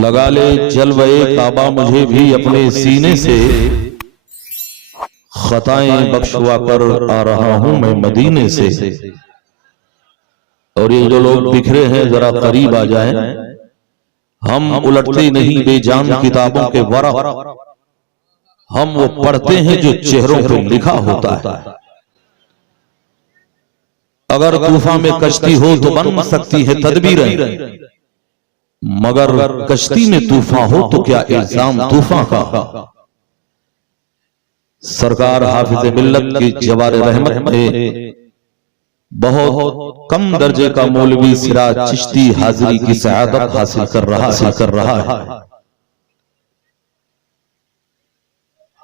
लगा ले जलवे काबा मुझे भी अपने सीने से, खताएं बख्शवा कर आ रहा हूं मैं मदीने से। और ये जो लोग बिखरे हैं जरा करीब आ जाएं, हम उलटते नहीं बेजान किताबों के वरक़, हम वो पढ़ते हैं जो चेहरों पे लिखा होता है। अगर तूफान में कश्ती हो तो बन सकती है तदबीरें, मगर कश्ती में तूफान हो तो क्या इल्जाम तूफान का। सरकार हाफिज मिल्लत की जवार रहमत में बहुत कम दर्जे का मौलवी सिराज चिश्ती हाजिरी की सआदत हासिल कर रहा है।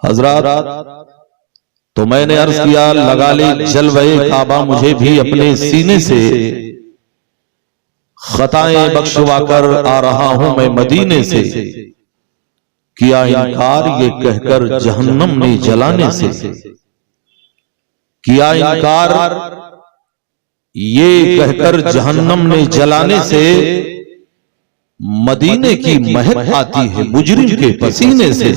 हजरात, तो मैंने अर्ज किया लगा ले जलवे काबा मुझे भी अपने सीने से, खताएं बख्शवा कर आ रहा हूं मैं मदीने से। किया इनकार ये कहकर जहन्नम ने जलाने से, किया इनकार ये कहकर जहन्नम ने जलाने से। मदीने की महक आती है मुजरिम के पसीने से।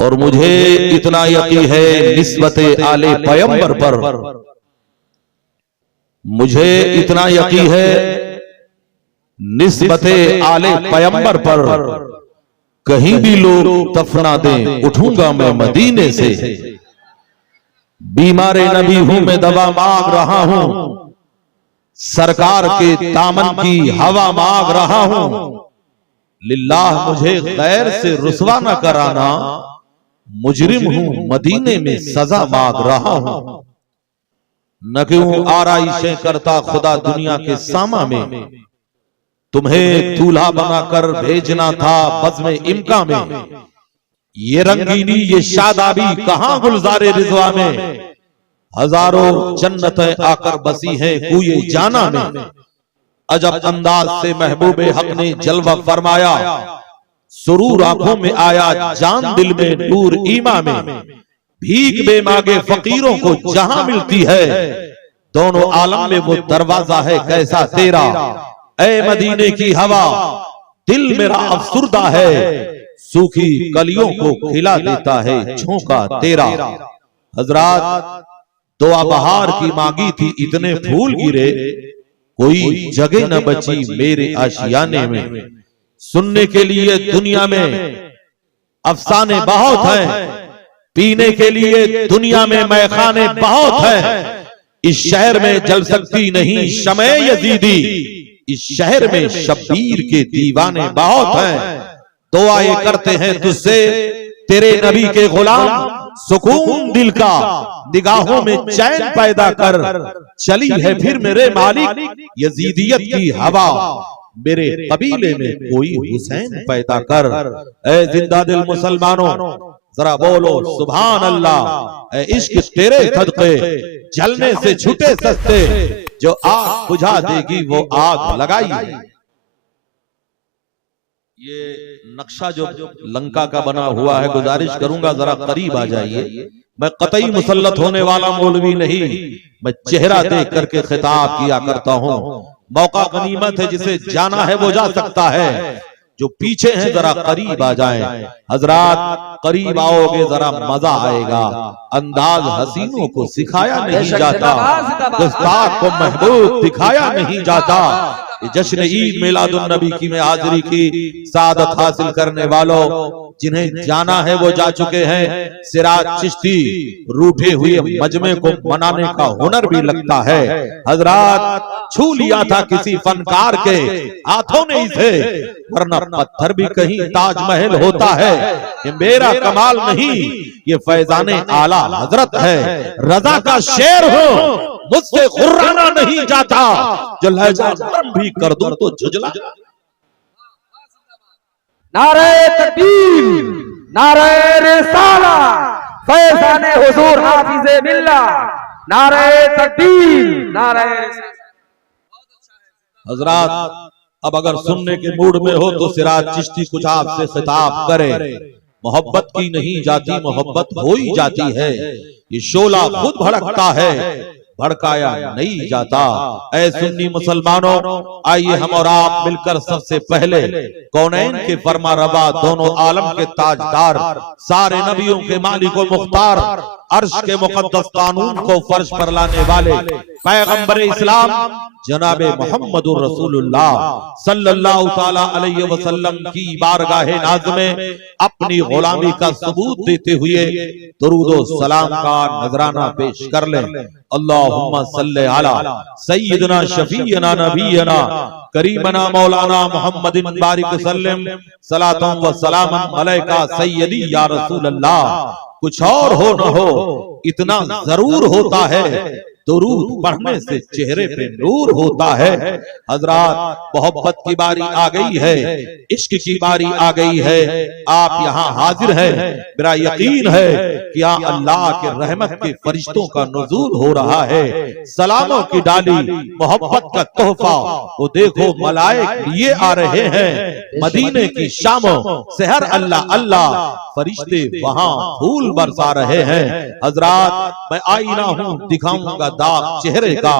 और मुझे इतना यकीन है निस्बते आले पैगंबर पर, मुझे इतना यकीन है निस्बते आले पैगंबर पर, कहीं भी लोग दफना दें उठूंगा मैं मदीने से। बीमारे नबी हूं मैं दवा मांग रहा हूं, सरकार के दामन की हवा मांग रहा हूं। लिल्लाह मुझे गैर से रुसवा न कराना, मुजरिम हूं मदीने में सजा मांग रहा हूं। न क्यों आराइशें करता खुदा दुनिया के सामा में, तुम्हें दूल्हा बनाकर भेजना था बज़्म इम्का में। ये रंगीनी ये शादाबी कहां गुलजारे रिजवा में, हजारों जन्नतें आकर बसी हैं कुए जाना में। अजब अंदाज से महबूबे हक ने जलवा फरमाया, सुरूर आंखों में आया जान दिल में नूर ईमा में। भीख बेमागे फकीरों को जहां मिलती है, दोनों आलम में वो दरवाजा है कैसा तेरा। ऐ मदीने की हवा दिल मेरा अफसुर्दा है, सूखी कलियों को खिला देता है झोंका तेरा। हजरात, दुआ बहार की मांगी थी इतने फूल गिरे, कोई जगह न बची मेरे आशियाने में। सुनने के लिए दुनिया में अफसाने बहुत हैं, पीने के लिए दुनिया में मैखाने बहुत हैं। इस शहर में जल सकती नहीं शमे यजीदी, इस शहर में शब्बीर के दीवाने बहुत हैं। दुआ ये करते हैं तुझसे तेरे नबी के गुलाम, सुकून दिल का निगाहों में चैन पैदा कर। चली है फिर मेरे मालिक यजीदियत की हवा, मेरे कबीले में कोई हुसैन पैदा कर। ऐ जिंदा दिल मुसलमानों जरा बोलो सुभान अल्लाह। ऐ इश्क तेरे सदके जलने से छूटे सस्ते, जो आग बुझा देगी वो आग लगाई। ये नक्शा जो लंका का बना हुआ है, गुजारिश करूंगा जरा करीब आ जाइए। मैं कतई मुसल्लत होने वाला मौलवी नहीं, मैं चेहरा देख करके खिताब किया करता हूं। मौका गनीमत है, जिसे जाना है वो जा सकता है। जो पीछे हैं जरा करीब आ जाएं। हजरात करीब आओगे जरा मजा आएगा। अंदाज हसीनों को सिखाया नहीं जाता, गुस्ताख को महबूब दिखाया नहीं जाता। जश्न ईद मिलादुन नबी की में हाजिरी की सादत हासिल करने वालों, जिन्हें जाना है वो जा चुके हैं। सिराज चिश्ती रूठे हुए मजमे को मनाने का हुनर भी लगता है। हजरात छू लिया था किसी फनकार के हाथों ने इसे, वरना पत्थर भी कहीं ताजमहल होता है। ये मेरा कमाल नहीं, ये फैजाने आला हजरत है। रजा का शेर हो मुझसे खुर्राना नहीं जाता, जो लहजा नरम भी कर दूं तो झुजला। नारे तकबीर, नारे रिसाला, फैजाने हुजूर हाफिज़े मिल्लत, नारे तकबीर, नारे। हजरात अब अगर सुनने के मूड में हो तो सिराज चिश्ती कुछ आपसे खिताब करे। मोहब्बत की नहीं जाती मोहब्बत हो ही जाती है। ये शोला खुद भड़कता है, भड़काया नहीं जाता। ऐ सुन्नी मुसलमानों, आइए हम और आप मिलकर सबसे पहले कौनैन के फरमा रवा, दोनों आलम के ताजदार, सारे नबियों के मालिक व मुख्तार, अर्श के मुकद्दस कानून को फर्श पर लाने वाले पैगंबर इस्लाम जनाबे मोहम्मदुर रसूलुल्लाह सल्लल्लाहु ताला अलैहि वसल्लम की बारगाहे नाज़ में अपनी गुलामी का सबूत देते हुए दुरूद व सलाम का नजराना पेश कर लें। अल्लाहुम्मा सल्ले अला सय्यिदना शफीयना नबीयना करीमना मौलाना मुहम्मदिन बारिक वसल्लम सलातन व सलामन अलैका सय्यदी या रसूल अल्लाह। कुछ और हो न हो, इतना जरूर होता है, दुरूद पढ़ने से चेहरे पे नूर होता है। हजरात, मोहब्बत की बारी आ गई है, इश्क की बारी आ गई है, आप यहाँ हाजिर हैं। मेरा यकीन है कि यहाँ अल्लाह के रहमत के फरिश्तों का नुज़ूल हो रहा है। सलामों की डाली, मोहब्बत का तोहफा, वो देखो मलाइक लिए आ रहे हैं। मदीने की शामों सहर अल्लाह अल्लाह, फरिश्ते वहाँ फूल बरसा रहे हैं। हजरात, मैं आईना हूँ, दिखाऊंगा दाग चेहरे का,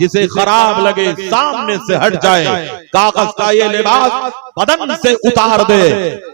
जिसे खराब लगे सामने से हट जाए। कागज का ये लिबास बदन से उतार दे,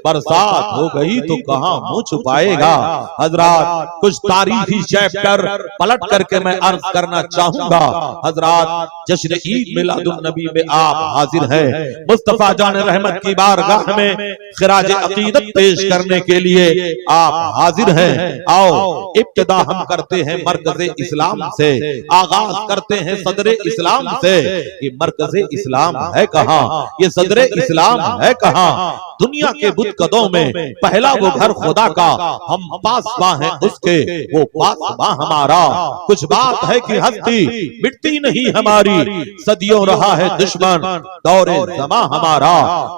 बरसात हो गई तो कहां मुंह छुपाएगा। हजरात, कुछ तारीखी चैप्टर पलट करके मैं अर्ज करना चाहूंगा। हजरात, जश्न ईद मिलादुन नबी में आप हाजिर हैं। मुस्तफा जान रहमत की बारगाह में खिराज अकीदत पेश करने के लिए आप हाजिर हैं। आओ, इब्तिदा हम करते हैं मरकज़े इस्लाम से, आगाज करते हैं सदरे इस्लाम से। ये मरकज़े इस्लाम है कहाँ, ये सदरे इस्लाम है कहाँ? दुनिया के बुतकदों में पहला वो घर खुदा का, हम पासबां हैं उसके, वो पासबां हमारा। कुछ बात है कि हस्ती मिटती नहीं हमारी, सदियों रहा है दुश्मन दौरे ज़मां हमारा।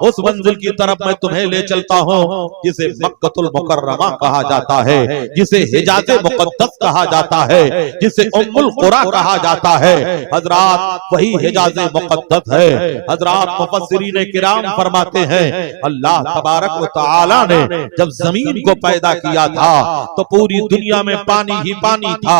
उस मंजिल की तरफ मैं तुम्हें ले चलता हूँ जिसे मक्कतुल मुकर्रमा कहा जाता है, जिसे हिजाज़े मुक़द्दस कहा जाता है, जिसे उम्मुल कुरा कहा जाता है। हजरात, वही हिजाज़े मुक़द्दस है। हजरात, मुफस्सिरीन किराम फरमाते हैं, अल्लाह तबारक व तआला ने जब जमीन को पैदा किया था तो पूरी दुनिया में पानी ही पानी था।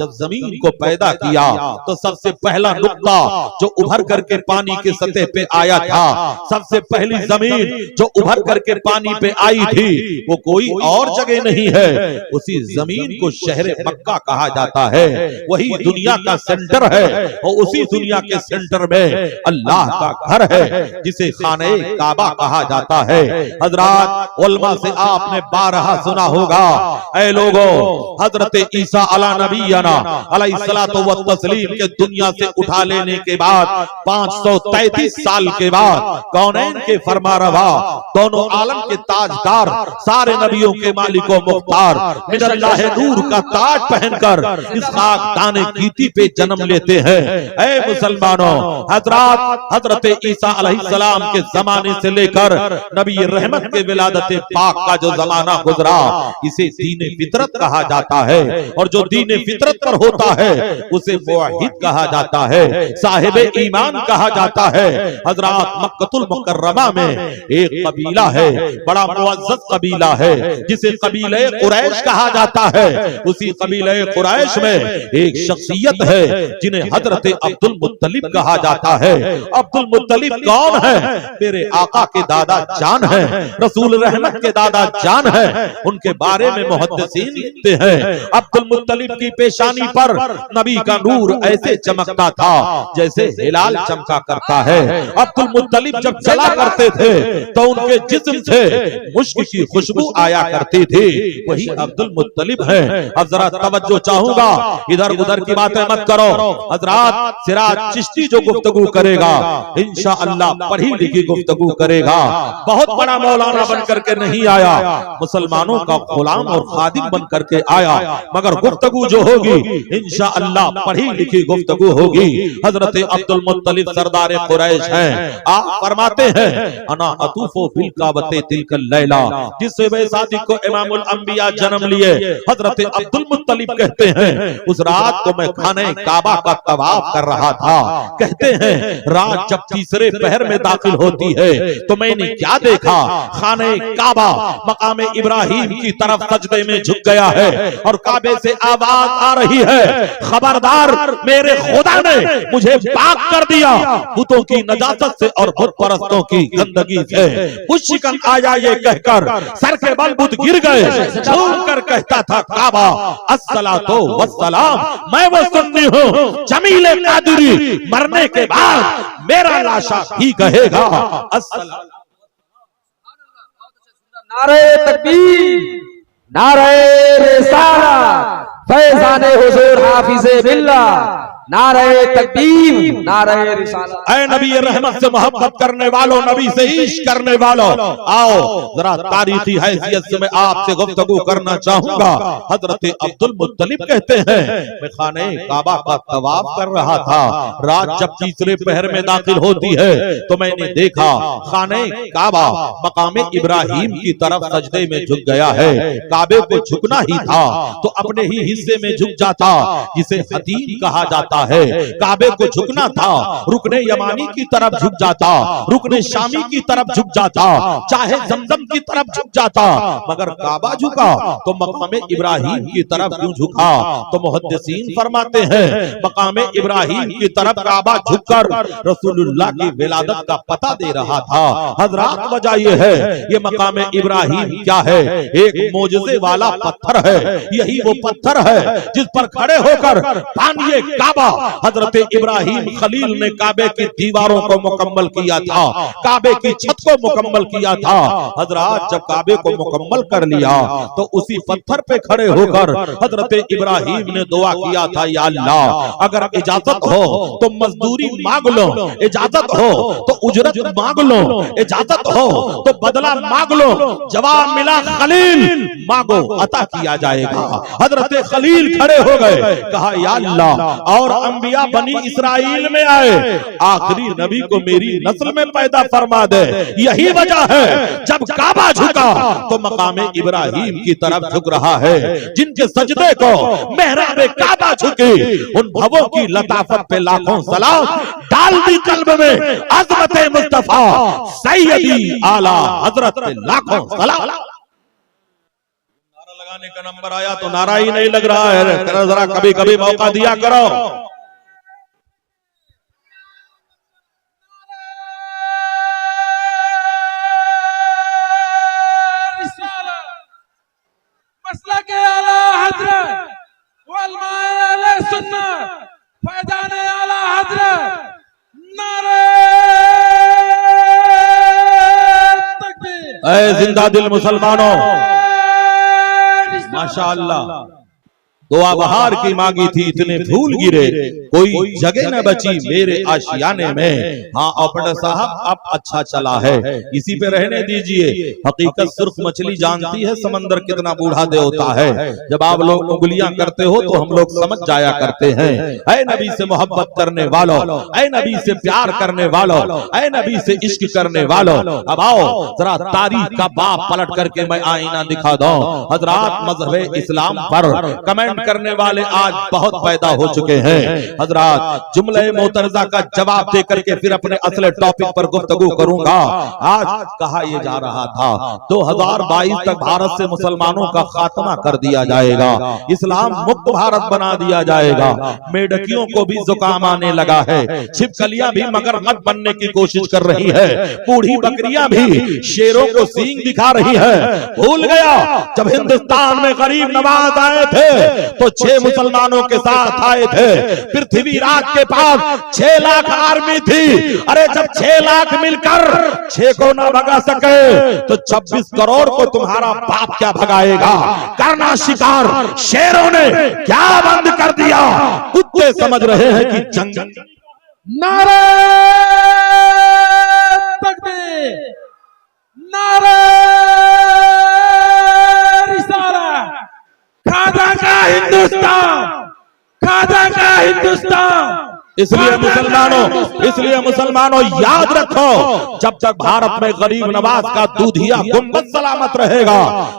जब जमीन को पैदा किया तो सबसे पहला नुक्ता जो उभर करके पानी के सतह पे आया था, सबसे पहली जमीन जो उभर करके पानी पे आई थी, वो कोई और जगह नहीं है, उसी जमीन को शहर मक्का कहा जाता है। वही दुनिया का सेंटर है और उसी दुनिया के सेंटर में अल्लाह का घर है, जिसे खाने काबा कहा जाता है। हजरात, उलमा से आपने 12 सुना होगा। ऐ लोगों, हजरत ईसा अला नबीना अलैहिस्सलातु व तस्लीम के दुनिया से उठा लेने के बाद 533 साल के बाद कौनैन के फरमारवा, दोनों आलम के ताजदार, सारे नबियों के मालिक व मुख्तार, मिनल्लाह नूर का ताज पहनकर इस खाकदाने कीती पे जन्म लेते हैं। ऐ मुसलमानों, हजरात, हजरत ईसा अलैहिस्सलाम के जमाने से लेकर नबी रहमत के विलादत पाक का जो जमाना गुजरा, इसे दीन फितरत कहा जाता है। और जो दीन फितरत पर होता है उसे मुवहिद कहा जाता है, साहिब ईमान कहा जाता है। हजरात, मक्कतुल मुकर्रमा में एक कबीला है, बड़ा मुअज़्ज़ज़ कबीला है, जिसे कबीले कुरैश कहा जाता है। उसी कबीले कुरैश में एक शख्सियत है जिन्हें हजरत अब्दुल मुत्तलिब कहा जाता है। अब्दुल मुत्तलिब कौन है? मेरे आका के दादा जान है, रसूल रहमत के दादा जान है। उनके बारे में मुहद्दिसीन लिखते हैं, अब्दुल मुत्तलिब की पेशानी पर नबी का नूर ऐसे चमकता था जैसे हिलाल चमका करता है। अब्दुल मुत्तलिब जब चला करते थे तो उनके जिस्म से मुश्क की खुशबू आया करती थी, वही अब्दुल मुत्तलिब है। अब जरा तवज्जो चाहूंगा, इधर उधर की बातें मत करो। हजरात, सिराज चिश्ती जो गुफ्तगू करेगा इंशाअल्लाह पढ़ी लिखी गुफ्तगू करेगा। बहुत बड़ा मौलाना बन करके नहीं आया, मुसलमानों का गुलाम और खादिम बन करके आया, मगर गुफ्तगू जो होगी इंशाअल्लाह पढ़ी लिखी गुफ्तगू होगी। हजरत अब्दुल मुत्तलिब सरदार कुरैश हैं। आप फरमाते हैं, अना अतूफो बिल काबते तिलकल लैला, जिस सुबह सादिक को इमामुल अंबिया जन्म लिए हजरत अब्दुल मुत्तलिब कहते हैं, उस रात को मैं खाने काबा का तवाफ कर रहा था। कहते हैं रात जब तीसरे पहर में दाखिल होती है तो मैंने क्या देखा, खाने काबा मकाम इब्राहिम की तरफ सजदे में झुक गया है और काबे से आवाज आ रही है, खबरदार मेरे खुदा ने मुझे पाक कर दिया बुतों की नजासत से और बुत परस्तों की गंदगी से। मुश्किन आया ये कहकर सर के बल बुत गिर गए, झूम कर कहता था काबा अस्सलातो वस्सलाम, मैं वो सुन्नी हूँ जमीले कादरी मरने के बाद मेरा लाशा ही कहेगा अस्सलाम। नारे तकबीर, नारे रिसालत, फैज़ाने हुजूर हाफिज़े बिल्लाह, नारे तकबीर, नारे रिसालत। ऐ नबी रहमत से मोहब्बत करने वालों, नबी से इश्क करने वालों, आओ जरा तारीखी हैसियत से मैं आपसे गुफ्तगू करना चाहूंगा। हजरत अब्दुल मुत्तलिब कहते हैं मैं खाने काबा का तवाफ कर रहा था, रात जब तीसरे पहर में दाखिल होती है तो मैंने देखा खाने काबा मकाम इब्राहिम की तरफ सजदे में झुक गया है। काबे को झुकना ही था तो अपने ही हिस्से में झुक जाता जिसे हतीम कहा जाता है। काबे को झुकना था रुकने यमानी की तरफ झुक जाता, रुकने शामी की तरफ झुक जाता, चाहे जमजम की तरफ झुक जाता, मगर काबा झुका तो मकाम इब्राहिम की तरफ क्यों झुका? तो मुहद्दिसीन फरमाते हैं मकाम इब्राहिम की तरफ काबा झुककर रसूलुल्लाह की विलादत का पता दे रहा था। हजरात वजह यह है ये मकाम इब्राहिम क्या है? एक मोजज़े वाला पत्थर है। यही वो पत्थर है जिस पर खड़े होकर पानिए काबा हजरत इब्राहिम खलील ने काबे की दीवारों को मुकम्मल किया था, काबे की छत को मुकम्मल किया था। हजरात जब काबे को मुकम्मल कर लिया तो उसी पत्थर पे खड़े होकर हजरत इब्राहिम ने दुआ किया था, या अल्लाह अगर इजाजत हो तो मजदूरी मांग लो, इजाजत हो तो उजरत मांग लो, इजाजत हो तो बदला मांग लो, जवाब मिला खलील मांगो अता किया जाएगा। हजरत खलील खड़े हो गए, कहा या अल्लाह और अंबिया बनी इस्राइल में आए, आखिरी नबी को मेरी नस्ल में पैदा फरमा दे। यही वजह है जब काबा झुका तो मकाम इब्राहिम की तरफ झुक रहा है। जिनके सजदे को मेहराब काबा झुकी उन भवों की लताफत पे लाखों सलाम, डाल दी कल्ब में अज़मत मुस्तफा सैयदी आला हजरत पे लाखों सलाम। नारा लगाने का नंबर आया तो नारा ही नहीं लग रहा है, जरा कभी कभी मौका दिया करो। मसलक आला हजरत वलमाए अहले सुन्नत फैजाने आला हजरत, नारे तकबीर। ऐ जिंदा दिल मुसलमानों, माशाअल्लाह दुआ बहार की मांगी थी इतने फूल गिरे, कोई जगह न बची मेरे आशियाने में। हाँ ऑपरेटर साहब अब अच्छा चला है, इसी पे रहने दीजिए। हकीकत सुर्ख मछली जानती है समंदर कितना बूढ़ा देवता है। जब आप लोग उंगलियां करते हो तो हम लोग समझ जाया करते हैं। ऐ नबी से मोहब्बत करने वालों, ऐ नबी से प्यार करने वालों, ऐ नबी से इश्क करने वालों, अब आओ जरा तारीख का बाप पलट करके मैं आईना दिखा दूं। हजरात मजहब इस्लाम पर कमेंट करने वाले आज बहुत पैदा हो चुके हैं। हजरात जुमले मोतरजा का जवाब दे करके फिर अपने असले टॉपिक पर गुफ्तगू करूंगा। आज कहा यह जा रहा था 2022 तक भारत से मुसलमानों का खात्मा कर दिया जाएगा, इस्लाम मुक्त भारत बना दिया जाएगा। मेढकियों को भी जुकाम आने लगा है, छिपकलियां भी मगरमच्छ बनने की कोशिश कर रही है, बूढ़ी बकरियां भी शेरों को सींग दिखा रही है। भूल गया जब हिंदुस्तान में गरीब नवाज आए थे तो 6 मुसलमानों के साथ आए थे। पृथ्वीराज के पास 6 लाख आर्मी थी। अरे जब 6 लाख मिलकर 6 को ना भगा सके तो 26 करोड़ को तुम्हारा बाप क्या भगाएगा? करना शिकार शेरों ने क्या बंद कर दिया? कुत्ते समझ रहे हैं कि जंग। नारे तकबीर, नारे रिसालत, खाजा का हिंदुस्तान, खाजा का हिंदुस्तान। इसलिए मुसलमानों इसलिए मुसलमानों याद रखो, जब तक भारत में गरीब नवाज का दूधिया गुंबद सलामत रहेगा,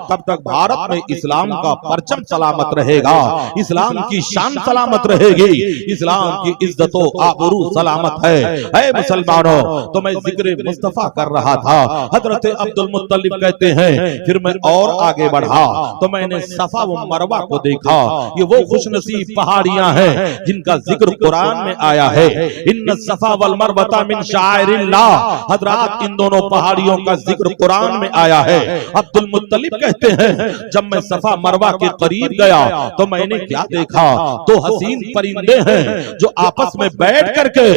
तब तक भारत में इस्लाम का परचम सलामत रहेगा, इस्लाम की शान सलामत रहेगी, इस्लाम की इज्जतो आबरू सलामत है मुसलमानों। तो मैं जिक्र मुस्तफा कर रहा था, हजरत अब्दुल मुत्तलिब कहते हैं फिर मैं और आगे बढ़ा तो मैंने सफा व मरवा को देखा। ये वो खुशनसीब पहाड़ियां हैं जिनका जिक्र कुरान में आया है, इन्न सफा वल मरवता मिन शाइरिल्लाह। हजरात इन दोनों पहाड़ियों का जिक्र कुरान में आया है। अब्दुल मुत्तलिब कहते हैं जब मैं सफा मरवा के करीब गया तो मैंने क्या देखा, दो हसीन परिंदे हैं जो आपस में बैठ करके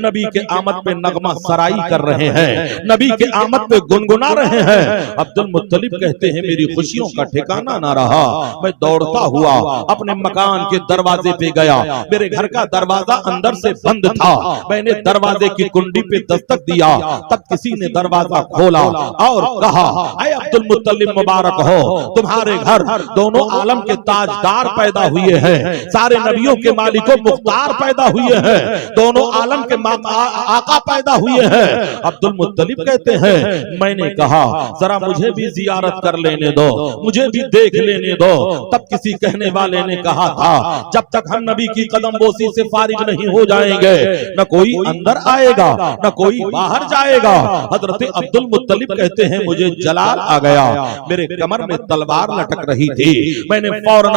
नबी के आमद पे नगमा सराई कर रहे हैं, नबी के आमद पे गुनगुना रहे हैं। अब्दुल मुत्तलिब कहते हैं मेरी खुशियों का ठिकाना ना रहा, मैं दौड़ता हुआ अपने मकान के दरवाजे पे गया। मेरे घर का दरवाजा अंदर से बंद था, मैंने दरवाजे की कुंडी पे दस्तक दिया, तब किसी ने दरवाजा खोला और कहा ऐ अब्दुल मुत्तलिब मुबारक हो, तुम्हारे घर दोनों आलम के ताजदार पैदा हुए हैं, सारे नबियों के मालिको मुख्तार पैदा हुए हैं, दोनों आलम के आका पैदा हुए हैं। अब्दुल मुत्तलिब कहते हैं मैंने कहा जरा मुझे भी जियारत कर लेने दो, मुझे भी देख लेने दो। तब किसी कहने वाले ने कहा था जब तक हम नबी की कदम बोसी से फारिग नहीं हो जाएंगे न कोई अंदर आएगा न कोई बाहर जाएगा। हजरत अब्दुल मुत्तलिब कहते हैं मुझे जलाल आ गया, मेरे कमर में तलवार लटक रही थी, मैंने फौरन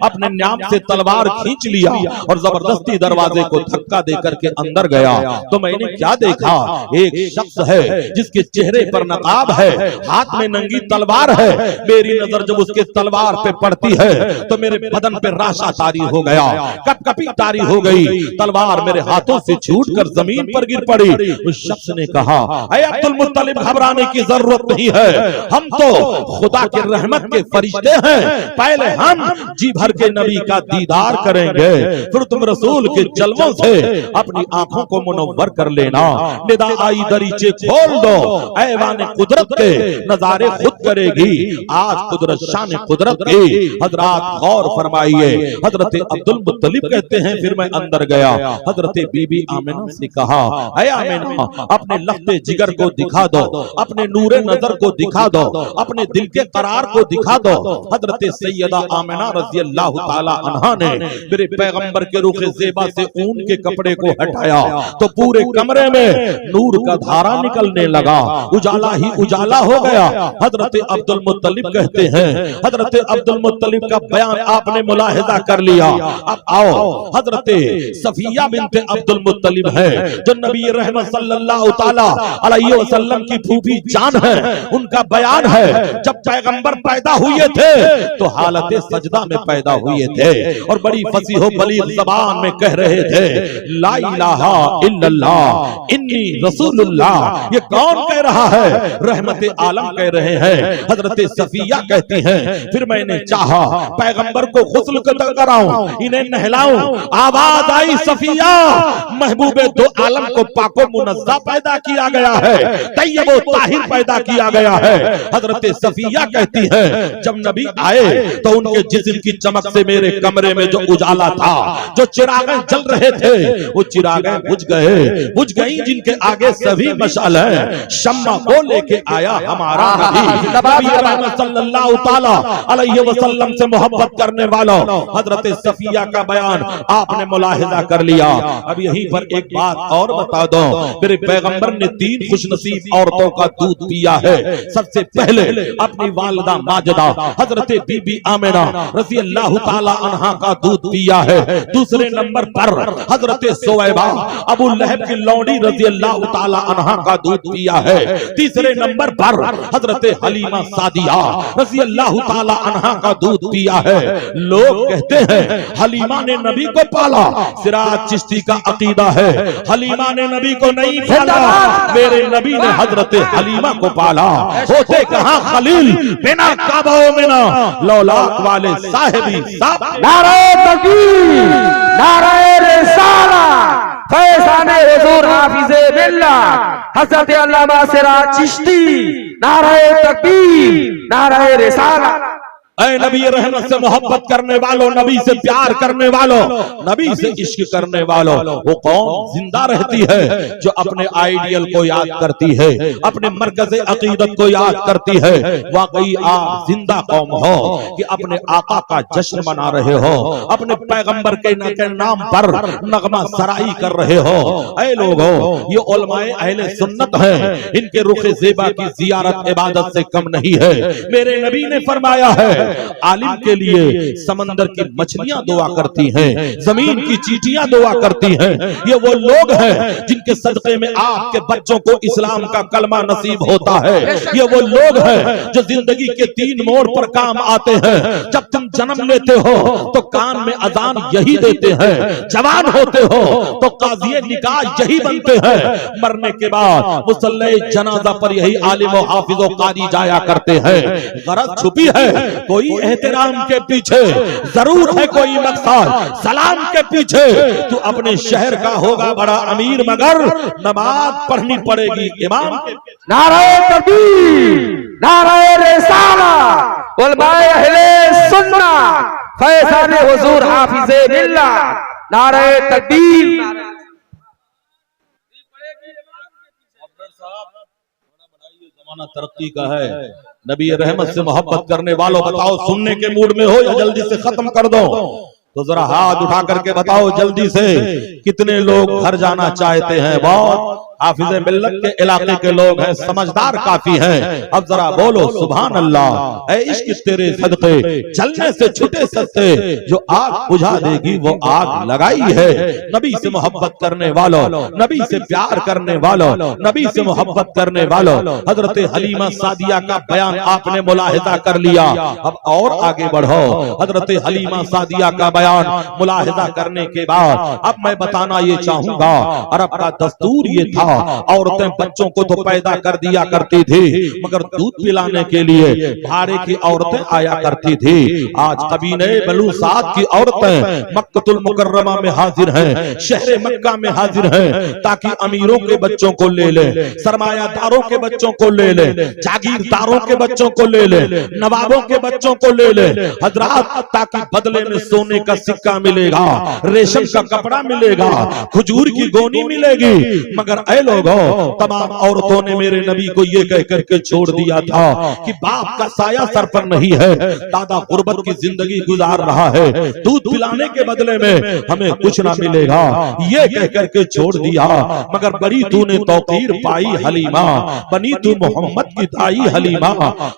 अपने न्याम से तलवार खींच लिया और जबरदस्ती दरवाजे को धक्का देकर के अंदर गया। तो मैंने क्या देखा, एक शख्स है जिसके चेहरे पर नकाब है, हाथ में नंगी तलवार है। मेरी नजर जब उसके तलवार पे पड़ती है तो मेरे बदन पे राशा तारी हो गया, कपकपी तारी हो गई, तलवार मेरे हाथों से छूटकर जमीन पर गिर पड़ी। उस शख्स ने कहा ऐ अब्दुल मुत्तलिब घबराने की जरूरत नहीं है, हम तो खुदा के रहमत के फरिश्ते हैं, पहले हम जी भर के नबी का दीदार करेंगे, फिर तुम रसूल के जलवों से अपनी आंखों को मुनव्वर कर लेना। निदा आई दरीचे खोल दो, ऐवाने कुदरत के नजारे खुद करेगी, आज कुदरत शान कुदरत की। हजरात गौर फरमाइए, हजरत अब्दुल मुत्तलिब कहते हैं फिर मैं अंदर गया, हजरत बीबी आमिना से कहा ऐ आमिना अपने लफ्ते जिगर को दिखा दो, अपने नूरे नजर को दिखा दो, अपने दिल के करार को दिखा दो। हजरत सैयदा आमिना रज़ी अल्लाह ताला अन्हा ने मेरे पैगंबर के रुख ज़ेबा से ऊन के कपड़े को हटाया तो पूरे कमरे में नूर का धारा निकलने लगा, उजाला ही उजाला हो गया। हजरत अब्दुल मुत्तलिब कहते हैं हजरत अब्दुल मुत्तलिब का बयान आपने मुलाहिजा कर लिया। अब आओ, हजरत सफिया बिन्त अब्दुल मुत्तलिब है जो नबी रहमत सल्लल्लाहु ताला अलैहि वसल्लम की फूफी जान है, उनका बयान है जब पैगंबर पैदा हुए थे तो हालत सजदा में पैदा हुए थे और बड़ी फसीह बलीग ज़बान में कह रहे थे ला इलाहा इल्लल्लाह इन्नी रसूलुल्लाह। ये कौन कह रहा है? रहमत आलम कह रहे हैं। हजरत सफिया कहती हैं फिर मैंने चाहा पैगंबर को गुस्ल कराऊं, इन्हें नहलाऊं, आवाज आई सफिया महबूबे दो आलम को पाको मुनज़्ज़ा पैदा किया गया है, तैयब व ताहिर पैदा किया गया है। हजरत सफिया कहती है जब नबी आए तो उनके जिस्म की चमक से मेरे कमरे में जो उजाला था, जो चिरागें जल रहे थे वो चिरागें बुझ गई जिनके आगे सभी मशाले शम्मा को लेके आया हमारा नबी सल्लल्लाहु ताला अलैहि वसल्लम से मोहब्बत करने वालों। हजरत सफिया का बयान आपने मुलाहिजा कर लिया। अब यहीं पर एक बात और बता दो, मेरे पैगंबर ने 3 खुशनसीब औरतों का दूध पिया है। सबसे पहले अपनी वालिदा माजिदा हजरत बीबी आमिना रज़ी अल्लाह ताला अन्हा का दूध पिया है। दूसरे नंबर पर हजरत सुवैबा अबू लहब की लौंडी रज़ी अल्लाह ताला अन्हा का दूध पिया है। तीसरे नंबर पर हजरत हलीमा सादिया रज़ी अल्लाह ताला अन्हा का दूध पिया है। लोग कहते हैं हलीमा ने नबी को पाला, सिराज चिश्ती का अकीदा है हलीमा ने नबी को नहीं पाला, मेरे नबी ने हजरत हलीमा को पाला। होते कहां खलील बिना काबा में ना लौलाक वाले साहिबी साहब। नारे तकबीर, नारे रिसाला, फैज़ाने हुज़ूर हाफिज़े बिल्लाह हज़रत अल्लामा सिराज चिश्ती, नारे तकबीर, नारे रिसाला। ऐ नबी रहमत से मोहब्बत करने वालों, नबी से प्यार करने वालों, नबी से इश्क करने वालों, वो कौम जिंदा रहती है जो अपने आइडियल को याद करती है, अपने मरकज़ अकीदत को याद करती है। वाकई आप जिंदा कौम हो कि अपने आका का जश्न मना रहे हो, अपने पैगंबर के नाम पर नगमा सराई कर रहे हो। ऐ लोगों, ये उलमाए अहले सुन्नत हैं, इनके रुखे ज़ेबा की जियारत इबादत से कम नहीं है। मेरे नबी ने फरमाया है, आलिम के लिए समंदर की मछलियां दुआ करती हैं, जमीन की चींटियां दुआ करती हैं। ये वो लोग हैं जिनके सदक़े में आपके बच्चों को इस्लाम का कलमा नसीब होता है। ये वो लोग हैं जो जिंदगी के 3 मोड़ पर काम आते हैं। जब तुम जन्म लेते हो तो कान में अजान यही देते हैं, जवान होते हो तो काज़ी निकाह यही बनते हैं, मरने के बाद मुसल्ले जनाजा पर यही आलिम व हाफिज व कारी जाया करते हैं। गरज छुपी है कोई एहतराम के पीछे, जरूर है कोई मकसद सलाम के पीछे। तू अपने शहर का होगा बड़ा अमीर मगर नमाज पढ़नी पड़ेगी इमाम के। नाराए तकबीर, नाराए रिसाला, उलमाए अहले सुन्नत, फैज़ान हुजूर हाफिज़े मिल्लत, नाराए तकबीर। जमाना तरक्की का है, नबी रहमत से मोहब्बत करने वालों बताओ सुनने के मूड में हो या जल्दी से खत्म कर दो? तो जरा हाथ उठा करके बताओ जल्दी से कितने लोग घर जाना चाहते हैं? बहुत हाफिज़े मिल्लत के इलाके के लोग हैं, समझदार काफी हैं। अब जरा बोलो सुभान अल्लाह। ऐ इश्क तेरे सदके जलने से छुटे सस्ते, जो आग बुझा देगी वो आग लगाई है। नबी से मोहब्बत करने वालों, नबी से प्यार करने वालों, नबी से मोहब्बत करने वालों, हजरत हलीमा सादिया का बयान आपने मुलाहिजा कर लिया। अब और आगे बढ़ो, हजरत हलीमा सादिया का बयान मुलाहिजा करने के बाद अब मैं बताना ये चाहूंगा, अरब का दस्तूर ये था, औरतें बच्चों को तो पैदा कर दिया करती थी मगर दूध पिलाने के लिए भाड़े की औरतें आया करती थी। आज कबीले बलूसात की औरतें मक्कतुल मुकर्रमा में हाजिर हैं, शहर मक्का में हाजिर हैं, ताकि अमीरों के बच्चों को ले ले, सरमायादारों के बच्चों को ले ले, जागीरदारों के बच्चों को ले ले, नवाबों के बच्चों को ले ले हजरात, ताकि बदले में सोने का सिक्का मिलेगा, रेशम का कपड़ा मिलेगा, खजूर की गोनी मिलेगी। मगर लोगों, तमाम औरतों ने मेरे नबी को ये कह करके छोड़ दिया था कि बाप का साया सर पर नहीं है, दादा गुर्बत की जिंदगी गुजार रहा है, दूध पिलाने के बदले में हमें कुछ ना मिलेगा, ये कह करके छोड़ दिया। मगर बड़ी तूने तौकीर पाई हलीमा, बनी तू मोहम्मद की ताई हलीमा।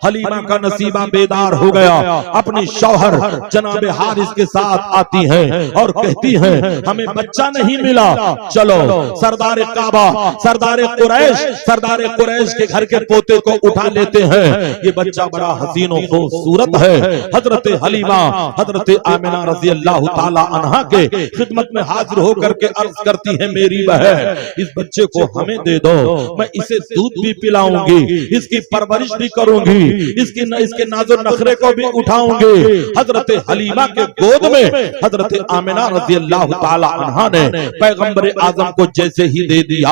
हलीमा का नसीबा बेदार हो गया, अपनी शौहर जनाबे हारिस के साथ आती हैं और कहती हैं हमें बच्चा नहीं मिला, चलो सरदार काबा, सरदार कुरैश के घर के पोते को उठा लेते हैं। ये बच्चा बड़ा हसीन और खूबसूरत है। हजरत हलीमा हजरत आमिना रज़ी अल्लाह ताला अन्हा के खिदमत में हाजिर होकर के अर्ज करती है, मेरी बहन इस बच्चे को हमें दे दो, मैं इसे दूध भी पिलाऊंगी, इसकी परवरिश भी करूंगी, इसके नाज़ो नखरे को भी उठाऊंगी। हजरत हलीमा के गोद में हजरत आमिना रज़ी अल्लाह ताला अन्हा ने पैगंबर आजम को जैसे ही दे दिया।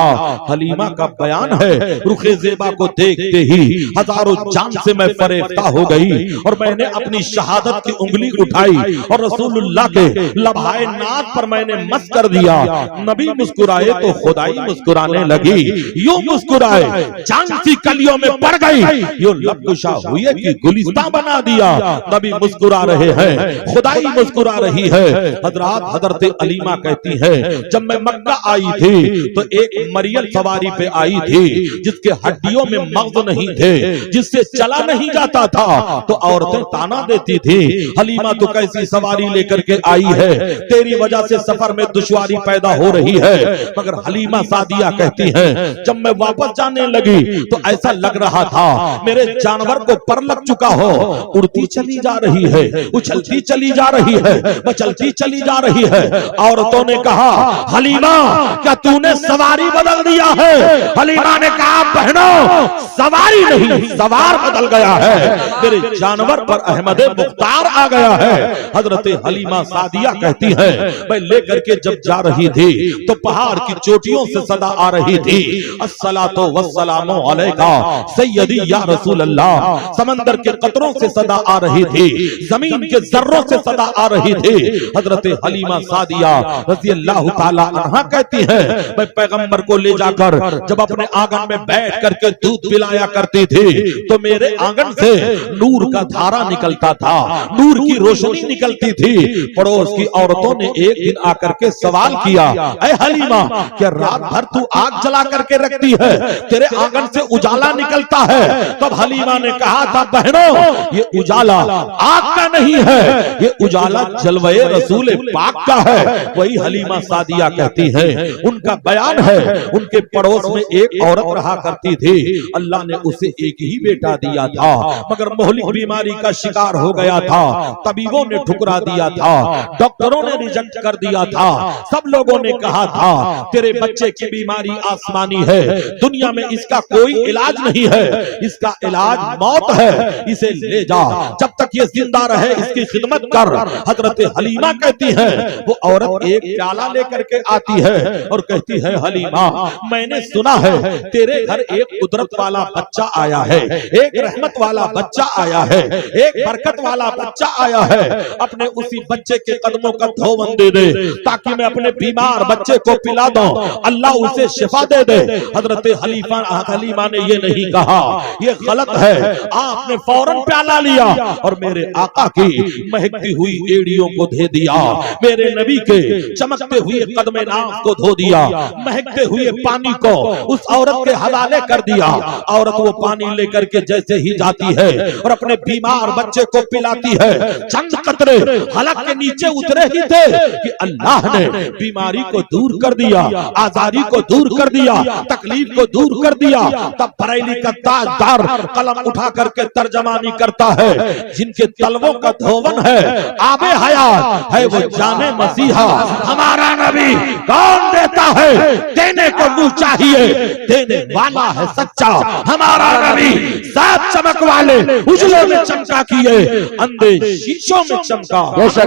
हलीमा का बयान है, रुखे ज़ेबा को देखते ही हजारों जान से मैं फरेफ्ता हो गई और मैंने अपनी शहादत की उंगली उठाई और रसूलुल्लाह के लबहाए नाद पर मैंने मस कर दिया। नबी मुस्कुराए तो खुदाई मुस्कुराने लगी, यूं मुस्कुराए जान सी कलियों में पड़ गई, यूं लबकुशा हुए कि गुलिस्तां बना दिया। नबी मुस्कुरा रहे हैं, खुदाई मुस्कुरा रही है। हजरत हलीमा कहती है, जब मैं मक्का आई थी तो एक मरियम सवारी पे आई थी जिसके हड्डियों में मग़ज़ नहीं थे, जिससे चला नहीं जाता था, तो औरतें ताना देती थी, हलीमा तो कैसी सवारी लेकर के आई है, तेरी वजह से सफर में दुश्वारी पैदा हो रही है। मगर हलीमा सादिया कहती हैं, जब मैं वापस जाने लगी तो ऐसा लग रहा था मेरे जानवर को पर लग चुका हो, उड़ती चली जा रही है, उछलती चली जा रही है, मचलती चली जा रही है। औरतों ने कहा, हलीमा क्या तूने सवारी बदल बदल दिया है। हलीमा ने कहा बहनों सवारी नहीं सवार बदल गया है, मेरे जानवर पर अहमद मुख्तार आ गया है। हजरत हलीमा सादिया कहती है मैं लेकर के जब जा रही थी तो पहाड़ की चोटियों से सदा आ रही थी अस्सलातो वस्सलामु अलैका सैयदी या रसूल अल्लाह। समंदर के कतरों से सदा आ रही थी, जमीन के जर्रों से सदा आ रही थी। हजरत हलीमा सादिया रज़ी अल्लाह ताला अन्हा कहती है मैं पैगंबर को ले जाकर जब अपने आंगन में बैठ करके दूध पिलाया करती थी तो मेरे आंगन से नूर का धारा निकलता था, नूर की रोशनी निकलती थी। पड़ोस की औरतों ने एक दिन आकर के सवाल किया ऐ हलीमा क्या रात भर तू आग जला करके रखती है, तेरे आंगन से उजाला निकलता है। तब हलीमा ने कहा था बहनों ये उजाला आग का नहीं है, ये उजाला जलवे रसूल पाक का है। वही हलीमा सादिया कहती है उनका बयान है उनके पड़ोस में एक औरत रहा करती थी, अल्लाह ने उसे एक ही बेटा दिया था मगर मोहलिक बीमारी का शिकार हो गया था। तबीबों ने ठुकरा दिया था, डॉक्टरों ने रिजेक्ट कर दिया था, सब लोगों ने कहा था तेरे बच्चे की बीमारी आसमानी है, दुनिया में इसका कोई इलाज नहीं है, इसका इलाज मौत है, इसे ले जा, जब तक ये जिंदा रहे इसकी खिदमत कर। हजरत हलीमा कहती है वो औरत एक प्याला लेकर के आती है और कहती है हलीमा मैंने सुना है तेरे घर एक कुदरत वाला बच्चा आया है, एक रहमत वाला बच्चा आया है, एक बरकत वाला बच्चा आया है, अपने उसी बच्चे के कदमों का धोवन दे दे ताकि मैं अपने बीमार बच्चे को पिला दूं, अल्लाह उसे शिफा दे दे। हजरत हलीमा ने ये नहीं कहा, ये गलत है। आपने फौरन प्याला लिया और मेरे आका की महकती हुई एड़ियों को धो दिया, मेरे नबी के चमकते हुए कदमे नाज को धो दिया, महकते हुए पानी को उस औरत के हवाले कर दिया। औरत वो पानी लेकर के जैसे ही जाती है और अपने बीमार बच्चे को पिलाती है, चंद कतरे हलक के नीचे उतरे ही थे कि अल्लाह ने बीमारी को दूर कर दिया, आजारी को दूर कर दिया, तकलीफ को दूर कर दिया। तब बरेली का ताजदार कलम उठा करके तर्जमानी करता है जिनके तलवों का धोवन है आबे हयात है वो जाने मसीहा। हमारा नबी कौन देता है, देने को मुंह चाहिए, देने वाला है सच्चा। हमारा नबी सात चमक वाले उजलों में चमका किए, अंधे शीशों में चमका।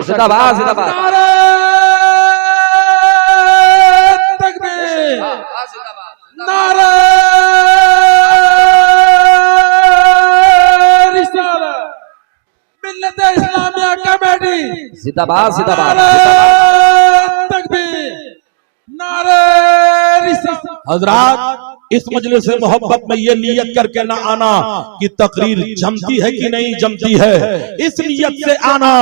जिंदाबाद जिंदाबाद नारे तकबीर, नारे रिसालत, मिल्लत इस्लामिया कमेटी जिंदाबाद जिंदाबाद नारे तकबीर, नारे रिसालत। हजरात इस मजलिस से मोहब्बत में ये नियत करके ना आना कि तकरीर जमती है कि नहीं जमती है, इस नियत से आना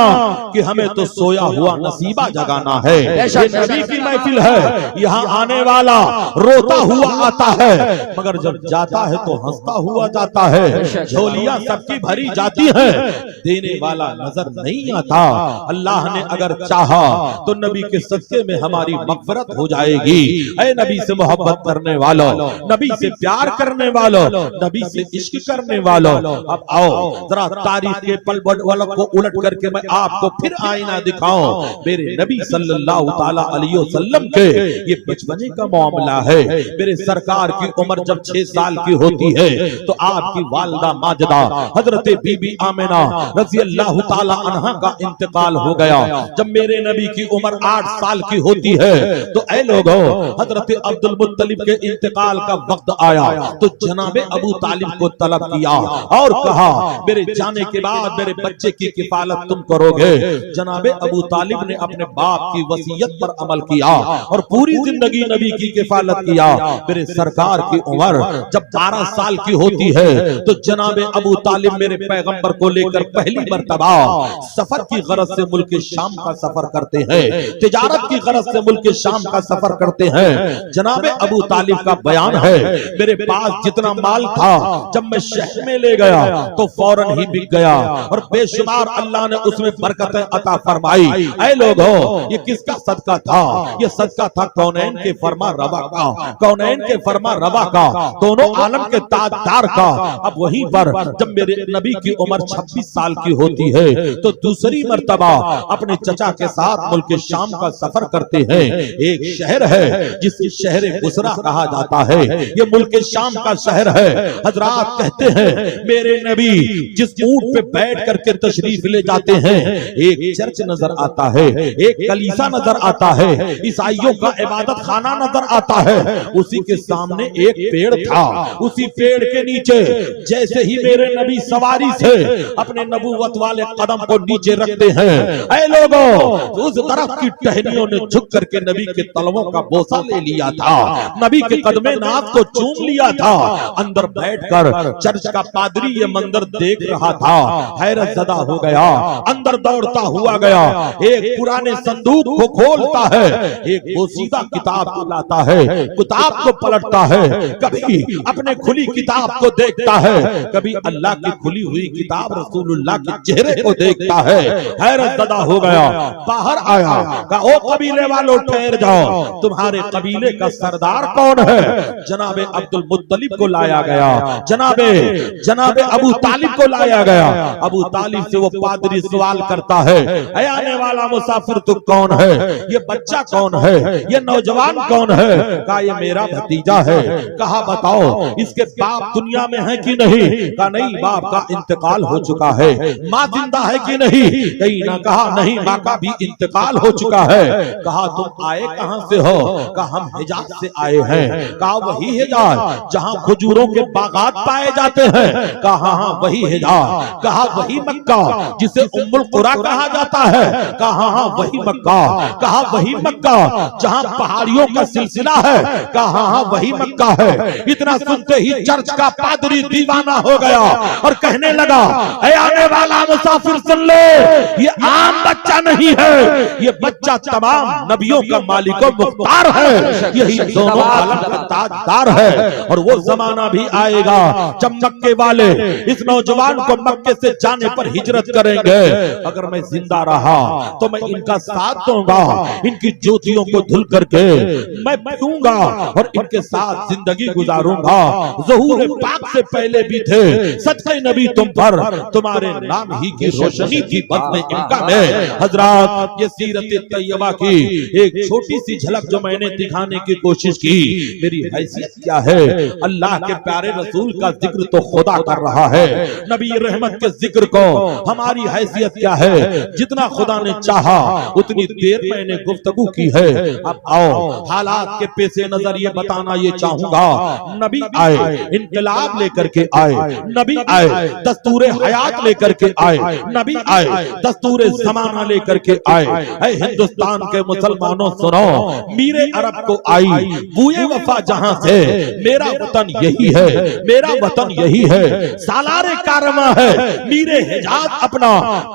कि हमें तो सोया हुआ नसीबा जगाना है। ये नबी की महफिल है, यहाँ आने वाला रोता हुआ आता है मगर जब जाता है तो हंसता हुआ जाता है। झोलियां सबकी भरी जाती हैं, देने वाला नजर नहीं आता। अल्लाह ने अगर चाहा तो नबी के सदके में हमारी मग़फ़िरत हो जाएगी। ऐ नबी से मोहब्बत करने वालों, नबी से प्यार करने वालों, नबी से इश्क करने वालों, अब आओ जरा तारीख के पल वालों को उलट करके मैं आपको फिर आईना दिखाऊं। मेरे नबी सल्लल्लाहु ताला अलैहि वसल्लम के ये बचपने का मामला है। मेरे सरकार की उम्र जब 6 साल की होती है तो आपकी वालिदा माजिदा हजरत बीबी आमिना रज़ी अल्लाह ताला अन्हा का इंतकाल हो गया। जब मेरे नबी की उम्र 8 साल की होती है तो ऐ लोगों हजरत अब्दुल मुत्तलिब के इंतकाल का वक्त आया तो जनाबे अबू तालिब को तलब किया और कहा मेरे जाने के बाद मेरे बच्चे की किफालत तुम करोगे। जनाबे अबू तालिब ने अपने बाप की वसीयत पर अमल किया और पूरी जिंदगी नबी की किफालत किया। मेरे सरकार की उम्र जब 12 साल की होती है तो जनाबे अबू तालिब मेरे पैगंबर को लेकर पहली मर्तबा सफर की गरज से मुल्क शाम का सफर करते हैं, तिजारत की गरज से मुल्क शाम का सफर करते हैं। जनाबे अबू तालिब का बयान है है। मेरे पास जितना माल था जब मैं शहर में ले गया तो फौरन ही बिक गया और बेशुमार अल्लाह ने उसमें बरकतें अता फरमाई। ऐ लोगों, ये किसका सदका था? ये सदका था कौनैन के फरमा रवा का, कौनैन के फरमा रवा का, दोनों आलम के ताजदार का। अब वहीं पर जब मेरे नबी की उम्र 26 साल की होती है तो दूसरी मर्तबा अपने चचा के साथ मुल्क शाम का सफर करते हैं। एक शहर है जिसे शहर बुसरा कहा जाता है, ये मुल्क शाम का शहर है। हजरात कहते हैं मेरे नबी जिस ऊंट पे बैठ करके तशरीफ ले जाते हैं, एक चर्च नजर आता है, एक कलीसा नजर आता है, ईसाइयों का इबादत खाना नजर आता है। उसी के सामने एक पेड़ था, उसी पेड़ के नीचे जैसे ही मेरे नबी सवारी से अपने नबूवत वाले कदम को नीचे रखते हैं, ऐ लोगों, उस तरफ की टहनियों ने झुक करके नबी के तलवों का बोसा ले लिया था, नबी के कदमे नाथ को चूम लिया था। अंदर बैठकर चर्च का पादरी ये मंदिर देख रहा था, हैरत ज़दा हो गया, अंदर दौड़ता हुआ गया, एक पुराने संदूक को खोलता है, एक बोसीदा किताब को लाता है, किताब को पलटता है, कभी अपने खुली किताब को देखता है, कभी अल्लाह की खुली हुई किताब रसूलुल्लाह के चेहरे को देखता है। हैरत ज़दा हो गया, बाहर आया, कहा ओ कबीले वालों ठहर जाओ, तुम्हारे कबीले का सरदार कौन है? जनाबे अब्दुल मुत्तलिब को लाया गया, जनाबे अबू तालिब को लाया गया। अबू तालिब से वो पादरी सवाल करता है, ऐ आने वाला मुसाफिर तू कौन है? ये बच्चा कौन है? ये नौजवान कौन है? कहा ये मेरा भतीजा है। कहा बताओ इसके बाप दुनिया में है कि नहीं? कहा नहीं, बाप का इंतकाल हो चुका है। माँ जिंदा है कि नहीं? कहीं ना कहा नहीं, माँ का भी इंतकाल हो चुका है। कहा तुम आए कहां से हो? कहा हम हिजाज से आए हैं। कहा वही हिजाज जहां खजूरों के बागात पाए जाते हैं? कहा हाँ वही हिजाज। कहा वही मक्का जिसे उम्मुल कुरा कहा जाता है? कहा हाँ वही मक्का। कहा वही मक्का जहां पहाड़ियों का सिलसिला है? कहा हाँ वही मक्का है। इतना सुनते ही चर्च का पादरी दीवाना हो गया और कहने लगा, ऐ आने वाला मुसाफिर सुन ले, ये आम बच्चा नहीं है, ये बच्चा तमाम नबियों का मालिक और मुख्तार है, यही दोनों आलम का ताजदार है। और वो जमाना भी आएगा जब मक्के वाले इस नौजवान को मक्के से जाने पर हिजरत करेंगे। अगर मैं जिंदा रहा तो मैं इनका साथ दूंगा, इनकी ज्योतियों को धुल करके मैं पीऊंगा और इनके साथ जिंदगी गुजारूंगा। ज़हूर पाक से पहले भी थे, सदक़े नबी तुम पर, तुम्हारे नाम ही की रोशनी थी बज़्म इनका में। हजरात, ये सीरत तैयबा की एक छोटी सी झलक जो मैंने दिखाने की कोशिश की। मेरी हैसियत क्या है? अल्लाह के प्यारे रसूल का जिक्र तो खुदा कर रहा है, नबी रहमत के जिक्र को हमारी हैसियत क्या है? जितना खुदा ने चाहा उतनी देर मैंने गुफ्तगू की है। अब आओ हालात के पेशे नजर ये बताना ये चाहूंगा, नबी आए इनकलाब लेकर के आए, नबी आए दस्तूरे हयात लेकर के आए, नबी आए दस्तूरे जमाना लेकर के आए। ऐ हिंदुस्तान के मुसलमानों सुनो, मीरे अरब को आई बूए वफा जहां से, मेरा वतन यही है, मेरा वतन यही है, सालारे कारमा है मीरे हिजाज अपना,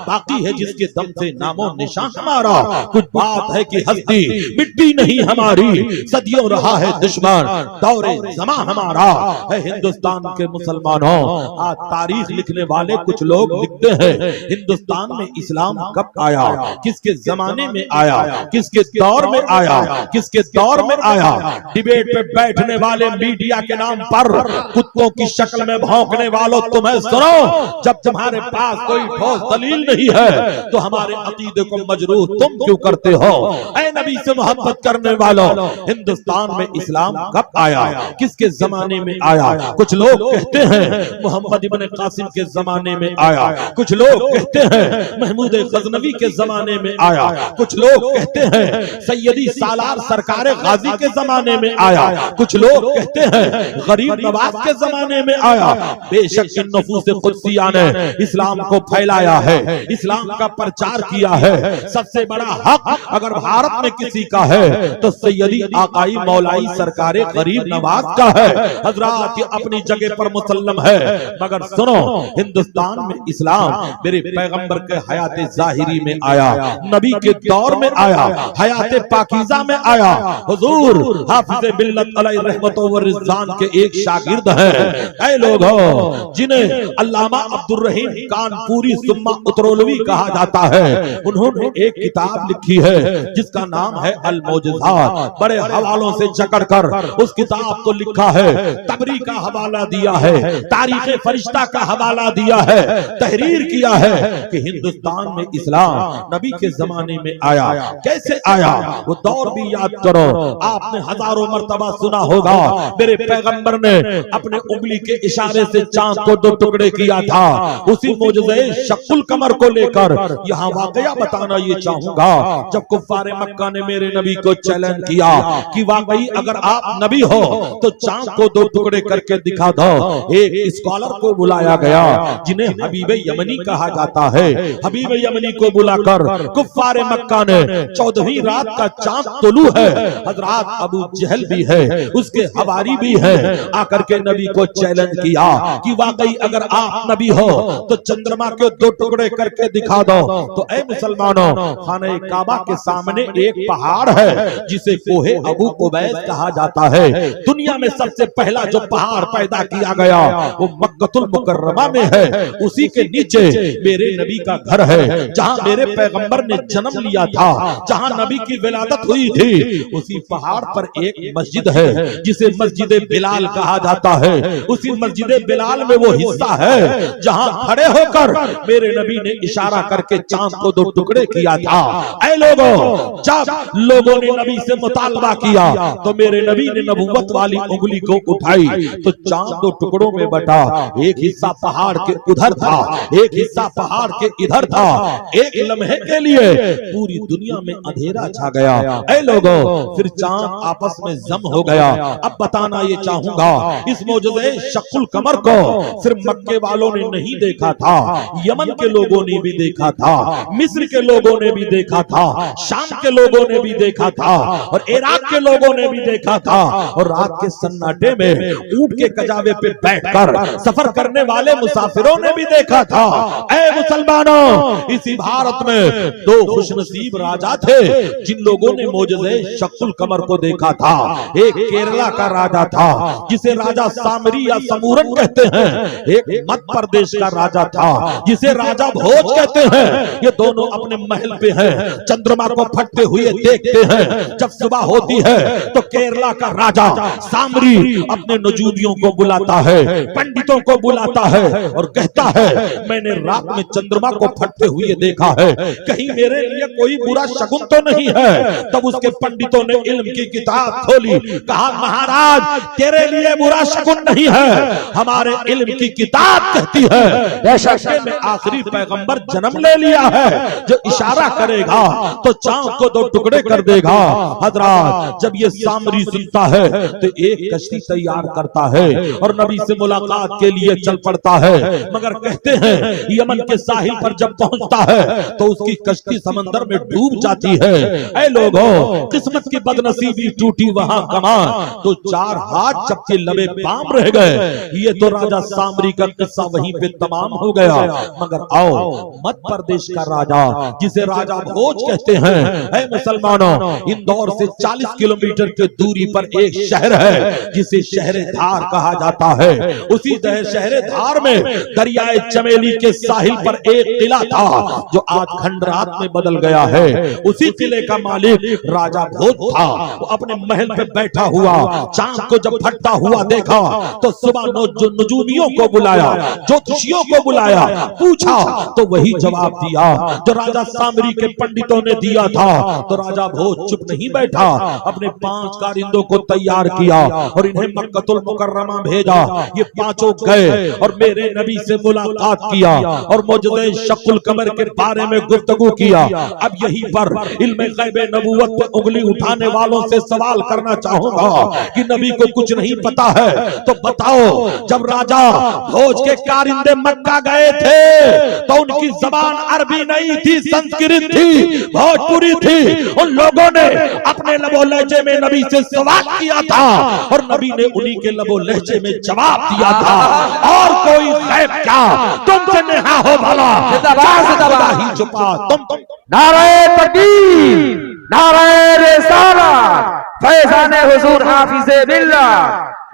बाकी है जिसके दम से नामो निशान हमारा। कुछ बात है कि हस्ती मिट्टी नहीं हमारी, सदियों रहा है दुश्मन दौरे जमा हमारा। है हिंदुस्तान के मुसलमानों, आज तारीख लिखने वाले कुछ लोग लिखते हैं हिंदुस्तान में इस्लाम कब आया, किसके जमाने में आया, किसके दौर में आया, किसके दौर में आया। डिबेट पे बैठने वाले मीडिया के नाम पर कुत्तों की शक्ल में भौंकने वालों, तुम्हें सुनो, जब तुम्हारे पास कोई ठोस दलील नहीं है तो हमारे अकीदे को मजरूह तुम क्यों करते हो? ऐ नबी से मोहब्बत करने वालों, हिंदुस्तान में इस्लाम कब आया, किसके जमाने में आया? कुछ लोग कहते हैं मोहम्मद इब्न कासिम के जमाने में आया, कुछ लोग कहते हैं महमूद गजनवी के जमाने में आया, कुछ लोग कहते हैं सैयदी सालार सरकार गाजी के जमाने में आया, कुछ लोग कहते हैं गरीब नवाज के जमाने में आया। बेशक इन नफूस कुद्सिया ने इस्लाम को फैलाया है, इस्लाम का प्रचार किया है। सबसे बड़ा हक अगर भारत में किसी का है तो सैयदी आकाई मौलाई सरकार गरीब नवाज का है। हजरात, ये अपनी जगह पर मुसल्लम है, मगर सुनो, हिंदुस्तान में इस्लाम मेरे पैगंबर के हयात जाहिरी में आया, नबी के दौर में आया, हयात पाकीज़ा में आया। हुजूर हाफिज़ मिल्लत अलैहि रहमत व रिज़वान के एक शागिर्द हैं। ऐ लोगों, जिन्हें अल्लामा अब्दुर रहीम कानपुरी सुम्मा उतरौलवी कहा जाता है, उन्होंने एक किताब लिखी है जिसका नाम है अल मौजज़ात। बड़े हवालों से जकड़कर उस किताब को लिखा है, तबरी का हवाला दिया है, तारीख़ फरिश्ता का हवाला दिया है, तहरीर किया है कि हिंदुस्तान में इस्लाम नबी के जमाने में आया। कैसे आया वो दौर भी याद करो। आपने हजारों मर्तबा सुना होगा मेरे पैगंबर ने अपने उंगली के इशारे से चांद को दो टुकड़े किया था। उसी मौजज़े शक्कुल कमर को लेकर यहाँ वाकया बताना ये चाहूंगा, जब कुफ्फारे मक्का ने मेरे नबी को चैलेंज किया कि वाकई अगर आप नबी हो तो चांद को दो टुकड़े करके दिखा दो। एक स्कॉलर को बुलाया गया जिन्हें हबीब यमनी कहा जाता है। हबीब यमनी को बुलाकर कुफ्फारे मक्का ने 14वीं रात का चांद तुलू है, हजरत अबू जहल भी है, उसके हवारी भी है, आकर के नबी को चैलेंज किया कि वाकई अगर आप नबी हो तो चंद्रमा के दो टुकड़े करके दिखा दो। तो ऐ मुसलमानों, खाने काबा के सामने एक पहाड़ है जिसे कोहे अबू कुबैस कहा जाता है। दुनिया में सबसे पहला जो पहाड़ पैदा किया गया वो मक्कतुल मुकर्रमा में है। उसी के नीचे मेरे नबी का घर है, जहां मेरे पैगंबर ने जन्म लिया था, जहां नबी की विलादत हुई थी। उसी पहाड़ पर एक मस्जिद है जिसे मस्जिद बिलाल कहा जाता है। उसी मस्जिद बिलाल में वो हिस्सा है जहां खड़े होकर मेरे नबी ने इशारा करके चांद को दो टुकड़े किया था। ऐ लोगों, जब लोगों ने नबी से मुतालबा किया तो मेरे नबी ने नबूवत वाली उंगली को उठाई तो चांद दो टुकड़ों में बटा। एक हिस्सा पहाड़ के उधर था, एक हिस्सा पहाड़ के इधर था। एक लम्हे के लिए पूरी दुनिया में अंधेरा छा गया। ऐ लोगों, फिर चांद आपस में जम हो गया। अब बताना ये चाहूंगा, इस मौजज़े शक्कुल कमर को सिर्फ मक्के वालों ने नहीं देखा था, यमन के लोगों ने भी देखा था, मिस्र के लोगों ने भी देखा था, शाम के लोगों ने भी देखा था, और इराक के लोगों ने भी देखा था। और रात के सन्नाटे में ऊंट के कजावे पे बैठकर सफर करने वाले मुसाफिरों ने भी देखा था। ऐ मुसलमानों, इसी भारत में दो खुशनसीब राजा थे जिन लोगों ने मौजज़े शक्कुल कमर को देखा था। एक केरला का राजा था जिसे राजा सामरी या समूरन कहते हैं, एक मध्य प्रदेश का राजा था जिसे राजा भोज कहते हैं। ये दोनों अपने महल पे हैं, चंद्रमा को फटते हुए देखते हैं। जब सुबह होती है तो केरला का राजा सामरी अपने नजूमियों को बुलाता है, पंडितों को बुलाता है और कहता है मैंने रात में चंद्रमा को फटते हुए देखा है, कहीं मेरे लिए कोई बुरा शगुन तो नहीं है। तब उसके पंडितों ने इल्म की किताब खोली, कहा महाराज तेरे लिए बुरा शगुन नहीं है, हमारे इल्म की किताब कहती है बेशक में आखिरी पैगंबर जन्म ले लिया है जो इशारा करेगा तो चांद को दो टुकड़े कर देगा। हजरात, जब ये सामरी सुनता है तो एक कश्ती तैयार करता है और नबी से मुलाकात के लिए चल पड़ता है। मगर कहते हैं यमन के साहिल पर जब पहुंचता है तो उसकी कश्ती समंदर में डूब जाती है। ऐ लोगों, किस्मत की बदनसीबी टूटी वहां कमान तो 4 हाथ चपके लबे पाम रह गए। ये तो राजा सामरी का किस्सा वहीं पे तमाम हो गया। मगर आओ, मध्य प्रदेश का राजा जिसे राजा भोज कहते हैं, ऐ मुसलमानों, इंदौर से 40 किलोमीटर की दूरी पर एक शहर है जिसे शहरे धार कहा जाता है। उसी शहरे धार में दरियाए चमेली के साहिल पर एक किला था जो आज खंडरात में बदल गया है। उसी किले का मालिक राजा भोज था। वो अपने महल पे बैठा हुआ चांद को जब फटता हुआ देखा तो सुबह जो नजूमियों को बुलाया, ज्योतिषियों को बुलाया, पूछा तो वही जवाब दिया जो राजा सामरी के पंडितों ने दिया था। तो राजा भोज चुप नहीं बैठा, अपने 5 कारिंदों को तैयार किया और इन्हें मक्कतुल मुकर्रमा भेजा। ये पांचों गए और मेरे नबी से मुलाकात किया और मौजज़े शक्कुल कमर के बारे में गुफ्तगू किया। अब यहीं पर इल्म गैब नबूवत पे उंगली उठाने वालों से सवाल करना चाहूंगा कि नबी को कुछ नहीं पता है तो बताओ, जब राजा भोज के कारिंदे मक्का गए थे तो उनकी जबान अरबी नहीं थी, संस्कृत थी, भोजपुरी थी। उन लोगों ने अपने लबो लहजे में नबी से सवाल किया था और नबी ने उन्हीं के लबो लहजे में जवाब दिया था। और कोई गैब क्या तुमसे नेहा हो भला, ही छुपा तुम। नारे तकबीर, नारे रिसालत, फैजान हुजूर हाफिज़े बिल्लाह,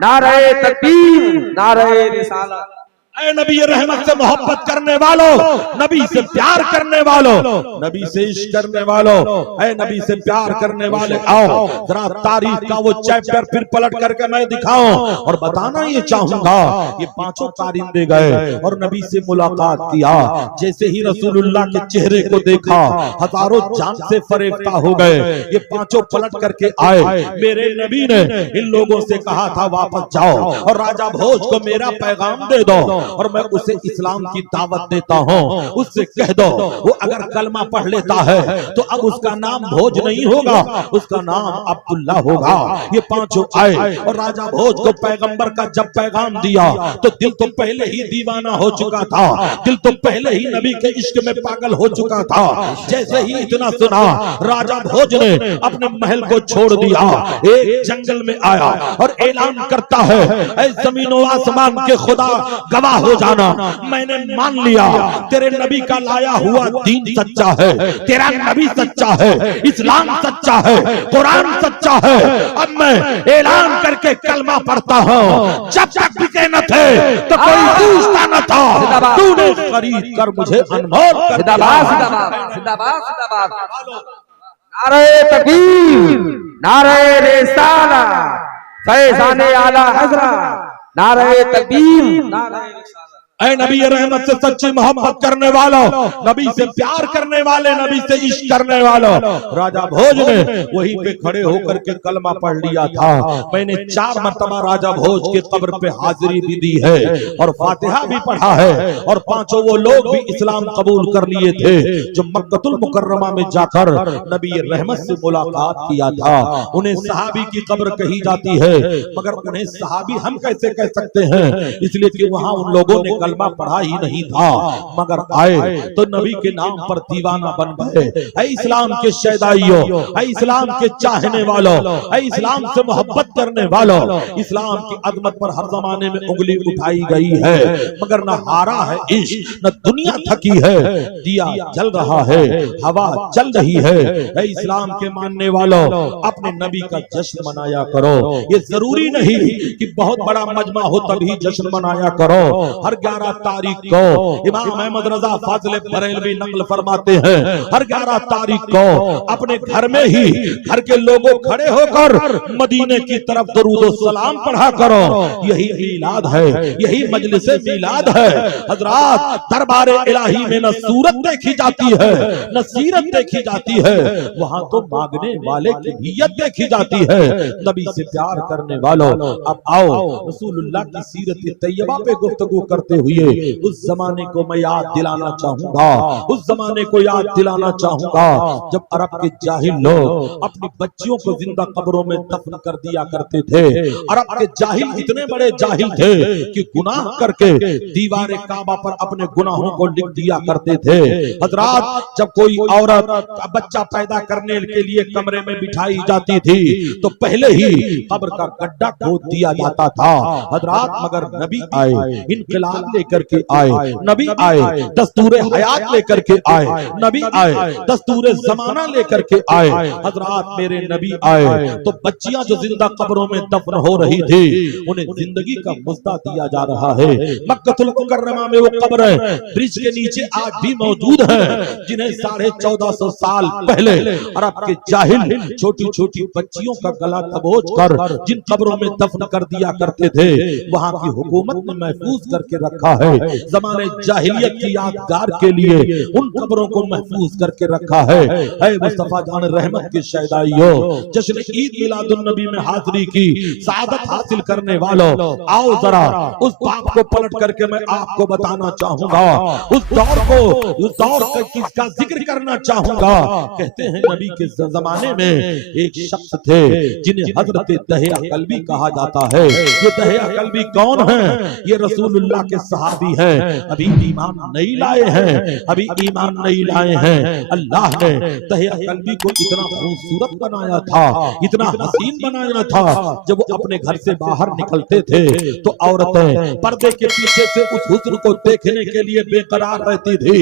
नारे तकबीर, नारे रिसालत। ऐ नबी रहमत से मोहब्बत करने वालों, नबी से प्यार करने वालों, नबी से इश्क करने वालों, ऐ नबी से प्यार करने वाले आओ जरा तारीख का वो चैप्टर फिर पलट करके मैं दिखाऊं और बताना ये चाहूंगा। ये पांचों कारिंदे गए और नबी से मुलाकात किया। जैसे ही रसूलुल्लाह के चेहरे को देखा हजारों जान से फरेफ्ता हो गए। ये पांचों पलट करके आए। मेरे नबी ने इन लोगों से कहा था वापस जाओ और राजा भोज को मेरा पैगाम दे दो और मैं उसे इस्लाम की दावत देता हूँ। उससे कह दो वो अगर कलमा पढ़ लेता है तो अब उसका नाम भोज नहीं होगा, उसका नाम अब्दुल्ला होगा। ये पांचों आए और राजा भोज को पैगंबर का जब पैगाम दिया तो दिल तो पहले ही दीवाना हो चुका था, दिल तो पहले ही नबी के इश्क में पागल हो चुका था। जैसे ही इतना सुना राजा भोज ने अपने महल को छोड़ दिया, एक जंगल में आया और ऐलान करता है ऐ ज़मीन व आसमान के खुदा गवाह हो जाना, मैंने मान लिया तेरे नबी का लाया हुआ दीन सच्चा है, तेरा नबी सच्चा है, इस्लाम सच्चा है, कुरान सच्चा है। अब मैं ऐलान करके कलमा पढ़ता हूँ। जब तक बिके न थे तो कोई पूछता न था, तूने खरीद कर मुझे अनमोल कर दिया। जिंदाबाद जिंदाबाद जिंदाबाद जिंदाबाद। नारे तकबीर, नारे रिसालत, फैजान आला हज़रत, नारे तकबीर, नारे रिसालत। ऐ नबी रहमत से सच्ची मोहब्बत करने वालों, नबी से प्यार करने वाले, नबी से इश्क करने वालों, राजा भोज ने वहीं पे खड़े होकर के कलमा पढ़ लिया था। मैंने 4 मरतबा राजा भोज के कब्र पे हाजिरी भी दी है और फातिहा भी पढ़ा है और पांचों वो लोग भी इस्लाम कबूल कर लिए थे जो मक्कतुल मुकर्रमा में जाकर नबी रहमत से मुलाकात किया था। उन्हें सहाबी की कब्र कही जाती है मगर उन्हें सहाबी हम कैसे कह सकते हैं, इसलिए कि वहां उन लोगों ने कलमा पढ़ा ही नहीं था मगर आए तो नबी के नाम पर दीवाना बन गए। ऐ इस्लाम के शैदाइयों, ऐ इस्लाम के चाहने वालों, ऐ इस्लाम से मोहब्बत करने वालों, इस्लाम की अजमत पर हर जमाने में उंगली उठाई गई है मगर न हारा है इश्क, न दुनिया थकी है, दिया जल रहा है, हवा चल रही है। ऐ इस्लाम के मानने वालों, अपने नबी का जश्न मनाया करो। ये जरूरी नहीं कि बहुत बड़ा मजमा हो तभी जश्न मनाया करो। हर 11 तारीख को इमाम अहमद रजा फाजिल बरेलवी नकल फरमाते हैं, हर 11 तारीख को अपने घर में ही घर के लोगों खड़े होकर मदीने की तरफ दरूद और सलाम पढ़ा करो। यही मीलाद है, यही मजलिस मीलाद है। हजरात, दरबार इलाही में न सूरत देखी जाती है न सीरत देखी जाती है, वहां तो मांगने वाले की नीयत देखी जाती है। नबी से प्यार करने वालों, अब आओ रसूलुल्लाह की सीरत तैयबा पे गुफ्तगू करते हुए उस जमाने को मैं याद दिलाना चाहूंगा, उस जमाने को याद दिलाना चाहूंगा जब अरब के जाहिल लोग अपनी बच्चियों को जिंदा कब्रों में दफन कर दिया करते थे। अरब के जाहिल इतने बड़े जाहिल थे कि गुनाह करके दीवारे काबा पर अपने गुनाहों को लिख दिया करते थे। हजरात, जब कोई औरत का बच्चा पैदा करने के लिए कमरे में बिठाई जाती थी तो पहले ही कब्र का गड्ढा खोद दिया जाता था। हजरात, मगर नबी आए, इनकलाब लेकर के आए, नबी आए, दस्तूर हयात लेकर के आए, नबी आए, दस्तूर जमाना लेकर के आए। हजरात, मेरे नबी आए तो बच्चियां जो जिंदा कब्रों में दफन हो रही थी उन्हें जिंदगी का मुद्दा दिया जा रहा है। मक्कतुल मुकर्रमा में वो कब्र ब्रिज के नीचे आज भी मौजूद है जिन्हें 1450 साल पहले अरब के जाहिल छोटी छोटी बच्चियों का गला दबोच कर जिन कब्रों में दफन कर दिया करते थे वहां की हुकूमत ने महफूज करके रखा है। जमाने जाहिलियत की यादगार के लिए उन कब्रों को महफूज करके रखा है। ऐ मुस्तफा जान रहमत के शहदाइयों, जश्न ईद मिलादुन नबी में हाजिरी की सादत हासिल करने वालों, आओ जरा उस बाप को पलट करके मैं आपको बताना चाहूंगा, उस दौर को, उस दौर का जिक्र करना चाहूंगा। कहते हैं नबी के जमाने में एक शख्स थे जिन्हें हजरत दहिया कल्बी कहा जाता है। ये दहिया कल्बी कौन है? ये रसूलुल्लाह के सहाबी हैं अभी ईमान नहीं लाए हैं, अभी ईमान नहीं लाए हैं। अल्लाह ने तहिया कल्बी को इतना खूबसूरत बनाया था, इतना हसीन बनाया था, जब वो अपने घर से बाहर निकलते थे तो औरतें पर्दे के पीछे से उस हुस्न को देखने के लिए बेकरार रहती थी।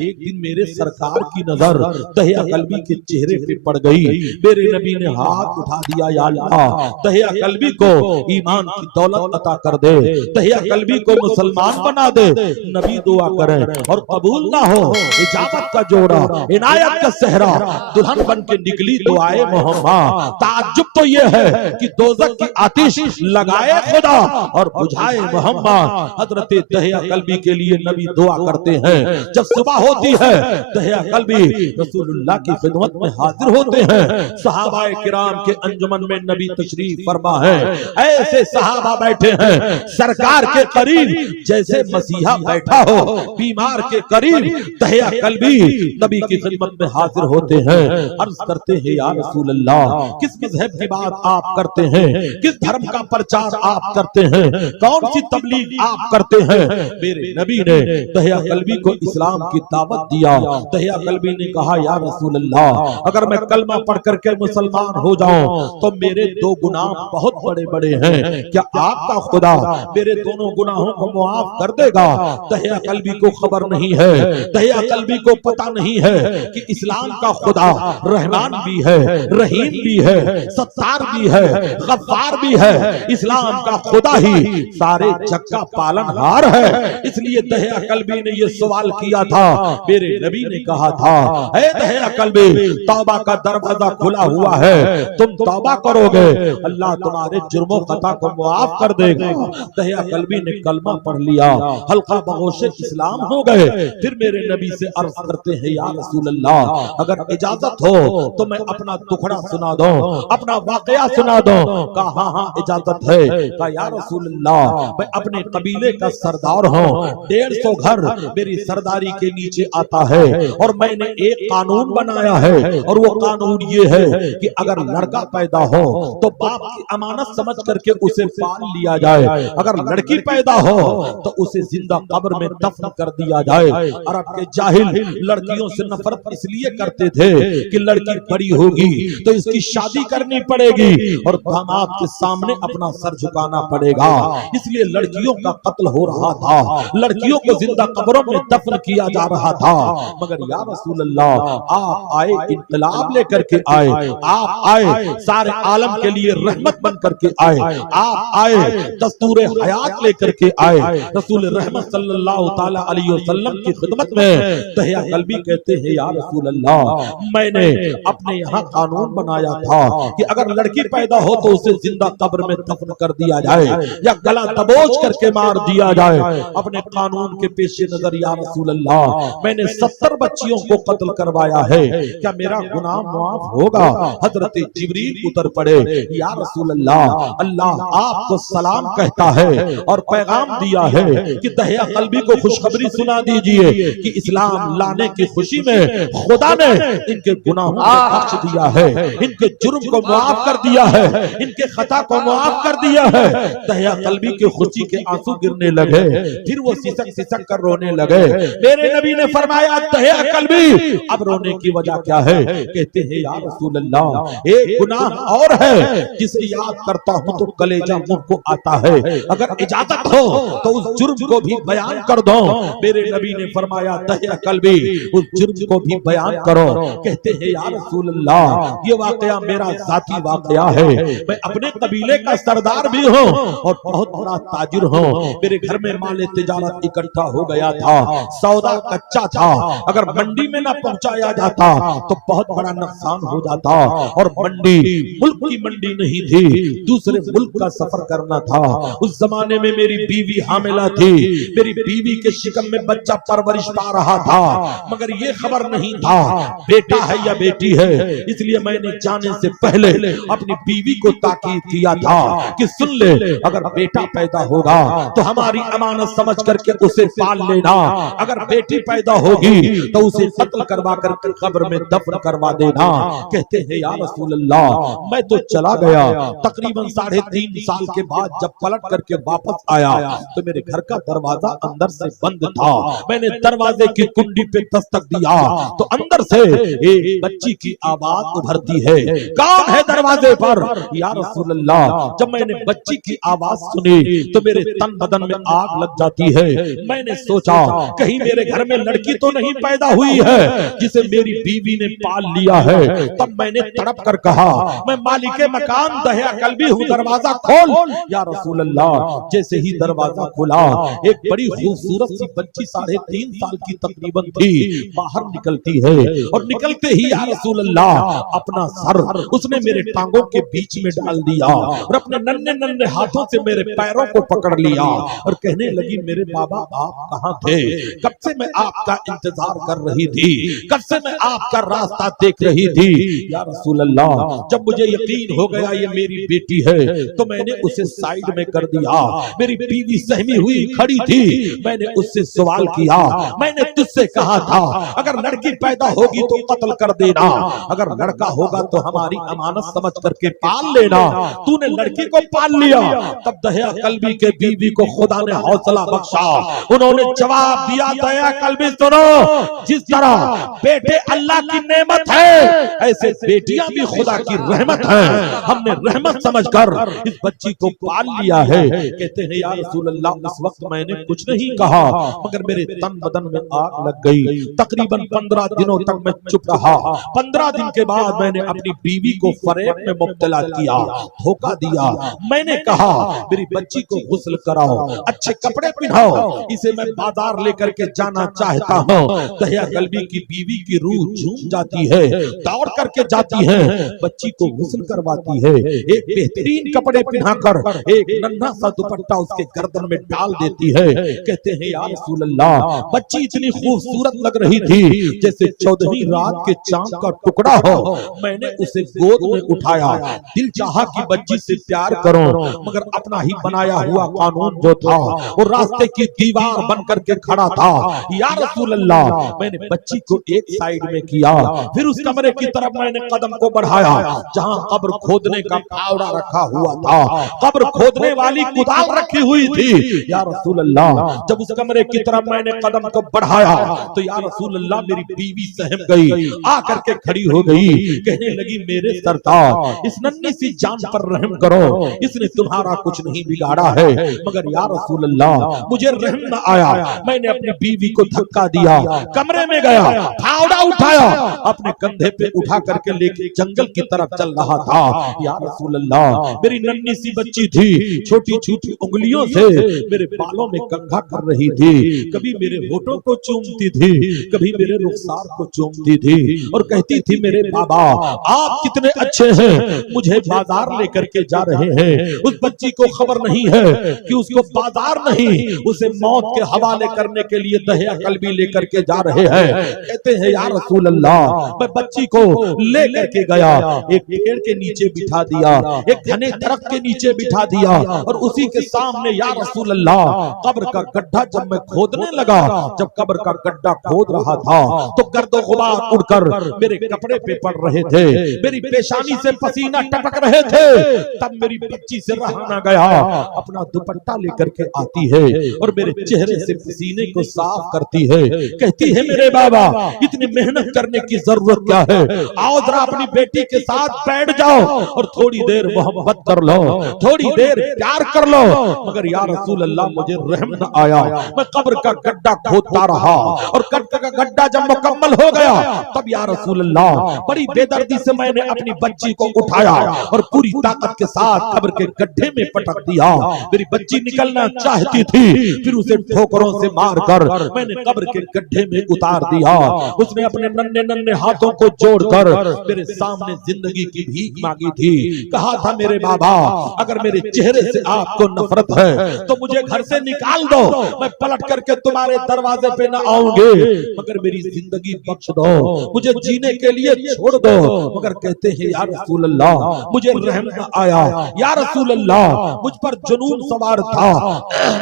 एक दिन मेरे सरकार की नजर तहिया कल्बी के चेहरे पे पड़ गई। मेरे नबी ने हाथ उठा दिया, या अल्लाह तहिया कल्बी को ईमान की दौलत अता कर दे, तहिया कल्बी को मुसलमान बना दे। नबी दुआ करें और कबूल ना हो, इजाजत का जोड़ा, इनायत का सहरा, दुल्हन बन के निकली दुआए मोहम्मद। ताज्जुब तो ये है कि दोज़ख की आतिश लगाए खुदा और बुझाए मोहम्मद। हजरत तहिया कल्बी के लिए नबी दुआ करते हैं। जब सुबह होती है तहिया कल्बी रसूलुल्लाह की खिदमत में हाजिर होते हैं। सहाबाए किराम के अंजुमन में नबी तशरीफ फरमा है। ऐसे सहाबा बैठे हैं सरकार के करीब जैसे मसीहा बैठा हो, बीमार के करीब तहिया कल्बी नबी की खिदमत में हाजिर होते हैं। अर्ज करते हैं, या रसूल अल्लाह, किस मजहब की बात आप करते हैं, किस धर्म का प्रचार आप करते हैं, कौन सी तबलीग आप करते हैं? मेरे नबी ने तहिया कल्बी को इस्लाम की दावत दिया। तहिया कल्बी ने कहा, या रसूल अल्लाह, अगर मैं कलमा पढ़ करके मुसलमान हो जाऊं तो मेरे दो गुनाह बहुत बड़े बड़े हैं, क्या आपका खुदा मेरे दोनों गुनाहों को मुआफ कर देगा? तहिया कल्बी को खबर नहीं है, तहिया कल्बी को पता नहीं है कि इस्लाम का खुदा रहमान भी है, रहीम भी है, सत्तार भी है, गफ्फार भी है। इस्लाम का खुदा ही सारे जग का पालनहार है। इसलिए तहिया कल्बी ने ये सवाल किया था। मेरे नबी ने कहा था, ऐ तहिया कल्बी, तौबा का दरवाजा खुला हुआ है, तुम तौबा करोगे अल्लाह तुम्हारे जुर्मों खता को मुआफ कर देगा। तहिया कल्बी ने कलमा पढ़ लिया, हल्का बगोशे इस्लाम हो गए। फिर मेरे नबी से अर्ज करते हैं, या रसूल अल्लाह, अगर इजाजत हो तो मैं अपना दुखड़ा सुना दूं, अपना वाकया सुना दूं। कहा हाँ हाँ इजाजत है। कहा, या रसूल अल्लाह, मैं अपने कबीले का सरदार हूँ, 150 घर मेरी सरदारी के नीचे आता है और मैंने एक कानून बनाया है, और वो कानून ये है कि अगर लड़का पैदा हो तो बाप की अमानत समझ करके उसे पाल लिया जाए, अगर लड़की पैदा हो तो उसे जिंदा कब्र में दफन कर दिया जाए। अरब के जाहिल लड़कियों से नफरत इसलिए करते थे कि लड़की बड़ी होगी तो इसकी शादी करनी पड़ेगी और दामाद के सामने अपना सर झुकाना पड़ेगा, इसलिए लड़कियों का कत्ल हो रहा था, लड़कियों को जिंदा कब्रों में दफन किया जा रहा था। मगर या रसूल अल्लाह, आप आए इनकलाब लेकर के आए, आप आए सारे आलम के लिए रहमत बन करके आए, आप आए दस्तूर हयात लेकर के आए। रसूल रहमत सल्लल्लाहु ताला अलैहि वसल्लम की खिदमत में तहिया कल्बी कहते हैं, या रसूल अल्लाह, मैंने अपने यहाँ कानून बनाया था कि अगर लड़की पैदा हो तो उसे जिंदा कब्र में दफन कर दिया जाए या गला दबोच करके मार दिया जाए। अपने कानून के पेशे नजर या रसूल अल्लाह, मैंने 70 बच्चियों को कत्ल करवाया है, क्या मेरा गुनाह माफ होगा? हजरत जिब्रील उतर पड़े, या रसूल अल्लाह, अल्लाह आपको सलाम कहता है और पैगाम दिया है कि तहिया कल्बी को खुशखबरी सुना दीजिए कि इस्लाम लाने की खुशी में खुदा ने इनके गुनाहों को बख्श दिया है, इनके जुर्म को माफ कर दिया है, इनके खता को माफ कर दिया है। तहिया कल्बी के खुशी के आंसू गिरने लगे, फिर वो सिसक सिसक कर रोने लगे। मेरे नबी ने फरमाया, तहिया कल्बी अब रोने की वजह क्या है? कहते हैं, या रसूल अल्लाह, एक गुनाह और है जिसे याद करता हूं तो कलेजा मुंह को आता है, अगर इजाजत हो तो उस जुर्म को भी बयान कर दो। मेरे नबी ने फरमाया, तहिया कल्बी उस जुर्म को भी बयान करो। कहते हैं, या रसूल अल्लाह, ये वाकया मेरा जाती वाकया है, मैं अपने कबीले का सरदार भी हूँ और बहुत बड़ा ताजिर हूँ। मेरे घर में माल तिजारत इकट्ठा हो गया था, सौदा कच्चा था, अगर मंडी में न पहुंचाया जाता तो बहुत बड़ा नुकसान हो जाता, और मंडी मुल्क की मंडी नहीं थी, दूसरे मुल्क का सफर करना था। उस जमाने में मेरी बीवी हामिला थी, मेरी बीवी के शिकम में बच्चा परवरिश पा रहा था, मगर ये खबर नहीं था बेटा है या बेटी है, इसलिए मैंने जाने से पहले अपनी बीवी को ताकीद किया था कि सुन ले, अगर बेटा पैदा होगा तो हमारी अमानत समझ करके उसे पाल लेना, अगर बेटी पैदा होगी तो उसे कत्ल करवा कर कब्र में दफन करवा देना। कहते हैं, या रसूल अल्लाह, मैं तो चला गया, तकरीबन 3.5 साल के बाद जब पलट करके वापस आया तो मेरे घर का दरवाजा अंदर से बंद था। मैंने दरवाजे की कुंडी पे दस्तक दिया तो अंदर से एक बच्ची की आवाज उभरती है, कौन है दरवाजे पर? या रसूल अल्लाह। जब मैंने बच्ची की आवाज सुनी तो मेरे तन बदन में आग लग जाती है। मैंने सोचा कहीं मेरे घर में लड़की तो नहीं पैदा हुई है जिसे मेरी बीवी ने पाल लिया है। तब मैंने तड़प कर कहा, मैं मालिक मकान दहिया कल्बी हूँ, दरवाजा खोल। या रसूल अल्लाह। जैसे ही दरवाजा खुला एक बड़ी खूबसूरत सी बच्ची 3.5 साल की तकरीबन थी बाहर निकलती है और निकलते ही या रसूल अल्लाह अपना सर उसने मेरे टांगों के बीच में डाल दिया और अपने नन्हे नन्हे हाथों से मेरे पैरों को पकड़ लिया और कहने लगी, मेरे बाबा आप कहाँ थे? कब से मैं आपका इंतजार कर रही थी, कब से मैं आपका रास्ता देख रही थी। या रसूल अल्लाह। जब मुझे यकीन हो गया ये मेरी बेटी है तो मैंने उसे साइड में कर दिया। मेरी बीवी सहमी हुई खड़ी थी। मैंने उससे सवाल किया, मैंने तुझसे कहा था अगर लड़की पैदा होगी तो कत्ल कर देना, अगर लड़का होगा तो हमारी अमानत समझ करके पाल लेना। तूने लड़की को पाल लिया। तब दहिया कल्बी के बीवी को खुदा ने हौसला बख्शा। उन्होंने जवाब दिया, दहिया कल्बी सुनो, जिस तरह बेटे अल्लाह की नेमत है ऐसे बेटियां भी खुदा की रहमत है। हमने रहमत समझकर इस बच्ची को पाल लिया है। कहते हैं या रसूल अल्लाह, उस वक्त मैंने कुछ नहीं कहा मगर मेरे तन बदन में आग लग गई। तकरीबन 15 दिनों तक मैं चुप रहा। 15 दिन के बाद मैंने अपनी बीवी को फरेब में मुब्तला किया, धोखा दिया। मैंने कहा मेरी बच्ची को गुस्ल कराओ, अच्छे कपड़े पहनाओ, इसे मैं बाजार लेकर के जाना चाहता हूँ। दहिया कल्बी की बीवी की रूह झूम जाती है, दौड़ करके जाती है, बच्ची को गुस्ल करवाती है, एक बेहतरीन कपड़े पहनाकर एक नन्हा सा दुपट्टा उसके गर्दन में डाल देती है। कहते हैं या रसूल अल्लाह, बच्ची इतनी खूबसूरत लग रही थी जैसे 14वीं रात के चांद का टुकड़ा हो। मैंने उसे गोद में उठाया। दिल चाहा कि बच्ची से प्यार करो मगर अपना ही बनाया हुआ कानून जो था वो रास्ते की दीवार बन करके खड़ा था। या रसूल अल्लाह, मैंने बच्ची को एक साइड में किया, फिर उस कमरे की तरफ मैंने कदम को बढ़ाया जहां कब्र खोदने का फावड़ा रखा हुआ था, कब्र खोदने वाली कुदाल रखी हुई थी। या रसूल अल्लाह, जब उस कमरे की तरफ मैंने कदम को बढ़ाया तो या रसूल अल्लाह मेरी बीवी सहम गई, आकर के खड़ी हो गई, कहने लगी, मेरे सरदार इस नन्ही सी जान पर रहम करो, इसने तुम्हारा कुछ नहीं बिगाड़ा है। मगर या रसूल अल्लाह मुझे रहम न आया। मैंने अपनी बीवी को धक्का दिया, कमरे में गया, फावड़ा उठाया, अपने कंधे पे उठा करके लेके जंगल की तरफ चल रहा था। या रसूल अल्लाह, मेरी नन्ही सी बच्ची थी, छोटी छोटी उंगलियों से मेरे बालों में कंघा कर रही थी, कभी मेरे होठों को चूमती थी, कभी मेरे रुखसार को चूमती थी और कहती थी, मेरे बाबा आप कितने अच्छे हैं, मुझे बाजार लेकर के जा रहे हैं। उस बच्ची को खबर नहीं है कि उसको बाजार नहीं, उसे मौत के हवाले करने के लिए दहिया कल्बी लेकर के जा रहे हैं। कहते हैं या रसूल अल्लाह, मैं बच्ची को लेकर के गया, एक पेड़ के नीचे बिठा दिया, एक घने दरख्त के नीचे बिठा दिया और उसी के सामने या रसूल अल्लाह कब्र का गड्ढा जब मैं खोदने लगा, जब कब्र का गड्ढा खोद रहा था तो गर्दो गुबार उड़कर मेरे कपड़े पे पड़ रहे थे, मेरी पेशानी से पसीना टपक रहे थे। तब मेरी बच्ची से रहा ना गया, अपना दुपट्टा लेकर के आती है और मेरे चेहरे से पसीने को साफ करती है। कहती है, मेरे बाबा इतनी मेहनत करने की जरूरत क्या है, आओ जरा अपनी बेटी के साथ बैठ जाओ और थोड़ी देर मोहब्बत कर लो, थोड़ी देर प्यार कर लो। मगर या रसूल अल्लाह मुझे रहम न आया। मैं कब्र का गड्ढा खोदता रहा और कब्र का गड्ढा जब मुकम्मल हो गया तब या रसूल अल्लाह बड़ी बेदर्दी से मैंने अपनी बच्ची को उठाया और पूरी ताकत के साथ कब्र के गड्ढे में पटक दिया। मेरी बच्ची निकलना चाहती थी, फिर उसे ठोकरों से मारकर मैंने कब्र के गड्ढे में उतार दिया। उसने अपने नन्हे नन्हे हाथों को जोड़कर मेरे सामने जिंदगी की भीख मांगी थी। कहा था, मेरे बाबा अगर मेरे चेहरे से आपको नफरत है तो मुझे घर से निकाल दो, मैं पलट करके तुम्हारे दरवाजे पे न आऊंगे, मगर मेरी जिंदगी बख्श दो, मुझे जीने के लिए छोड़ दो। मगर कहते हैं या रसूल अल्लाह मुझे रहम न आया, या रसूल अल्लाह मुझ पर जुनून सवार था,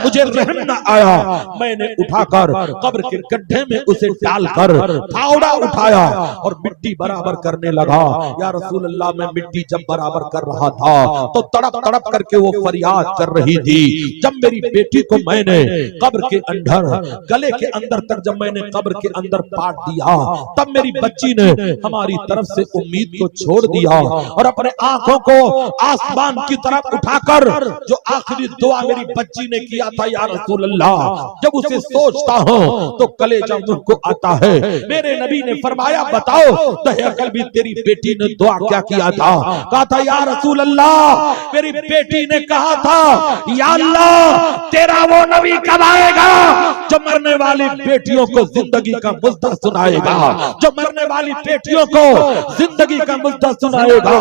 मुझे रहम न आया। मैंने उठाकर कब्र के गड्ढे में उसे डालकर फावड़ा उठाया और मिट्टी बराबर करने लगा। या रसूल अल्लाह मैं मिट्टी जब बराबर कर रहा था तो तड़प तड़प करके वो फरियाद कर रही थी। जब मेरी बेटी को मैंने कब्र के अंदर गले के अंदर तक जब मैंने कब्र के अंदर पाट दिया, तब मेरी बच्ची ने हमारी तरफ से उम्मीद को छोड़ दिया और अपने आंखों को आसमान की तरफ उठाकर जो आखिरी दुआ मेरी बच्ची ने किया था, या रसूल अल्लाह, जब उसे सोचता हूं तो कलेजा मुझको आता है। मेरे नबी ने फरमाया, बताओ दहिया भी तेरी बेटी ने दुआ क्या किया था? कहा था, या रसूल अल्लाह, मेरी बेटी ने कहा था, या अल्लाह, तेरा वो नबी कब आएगा जो मरने वाली बेटियों को जिंदगी का मुद्दा सुनाएगा, जो मरने वाली बेटियों को जिंदगी का मुद्दा सुनाएगा।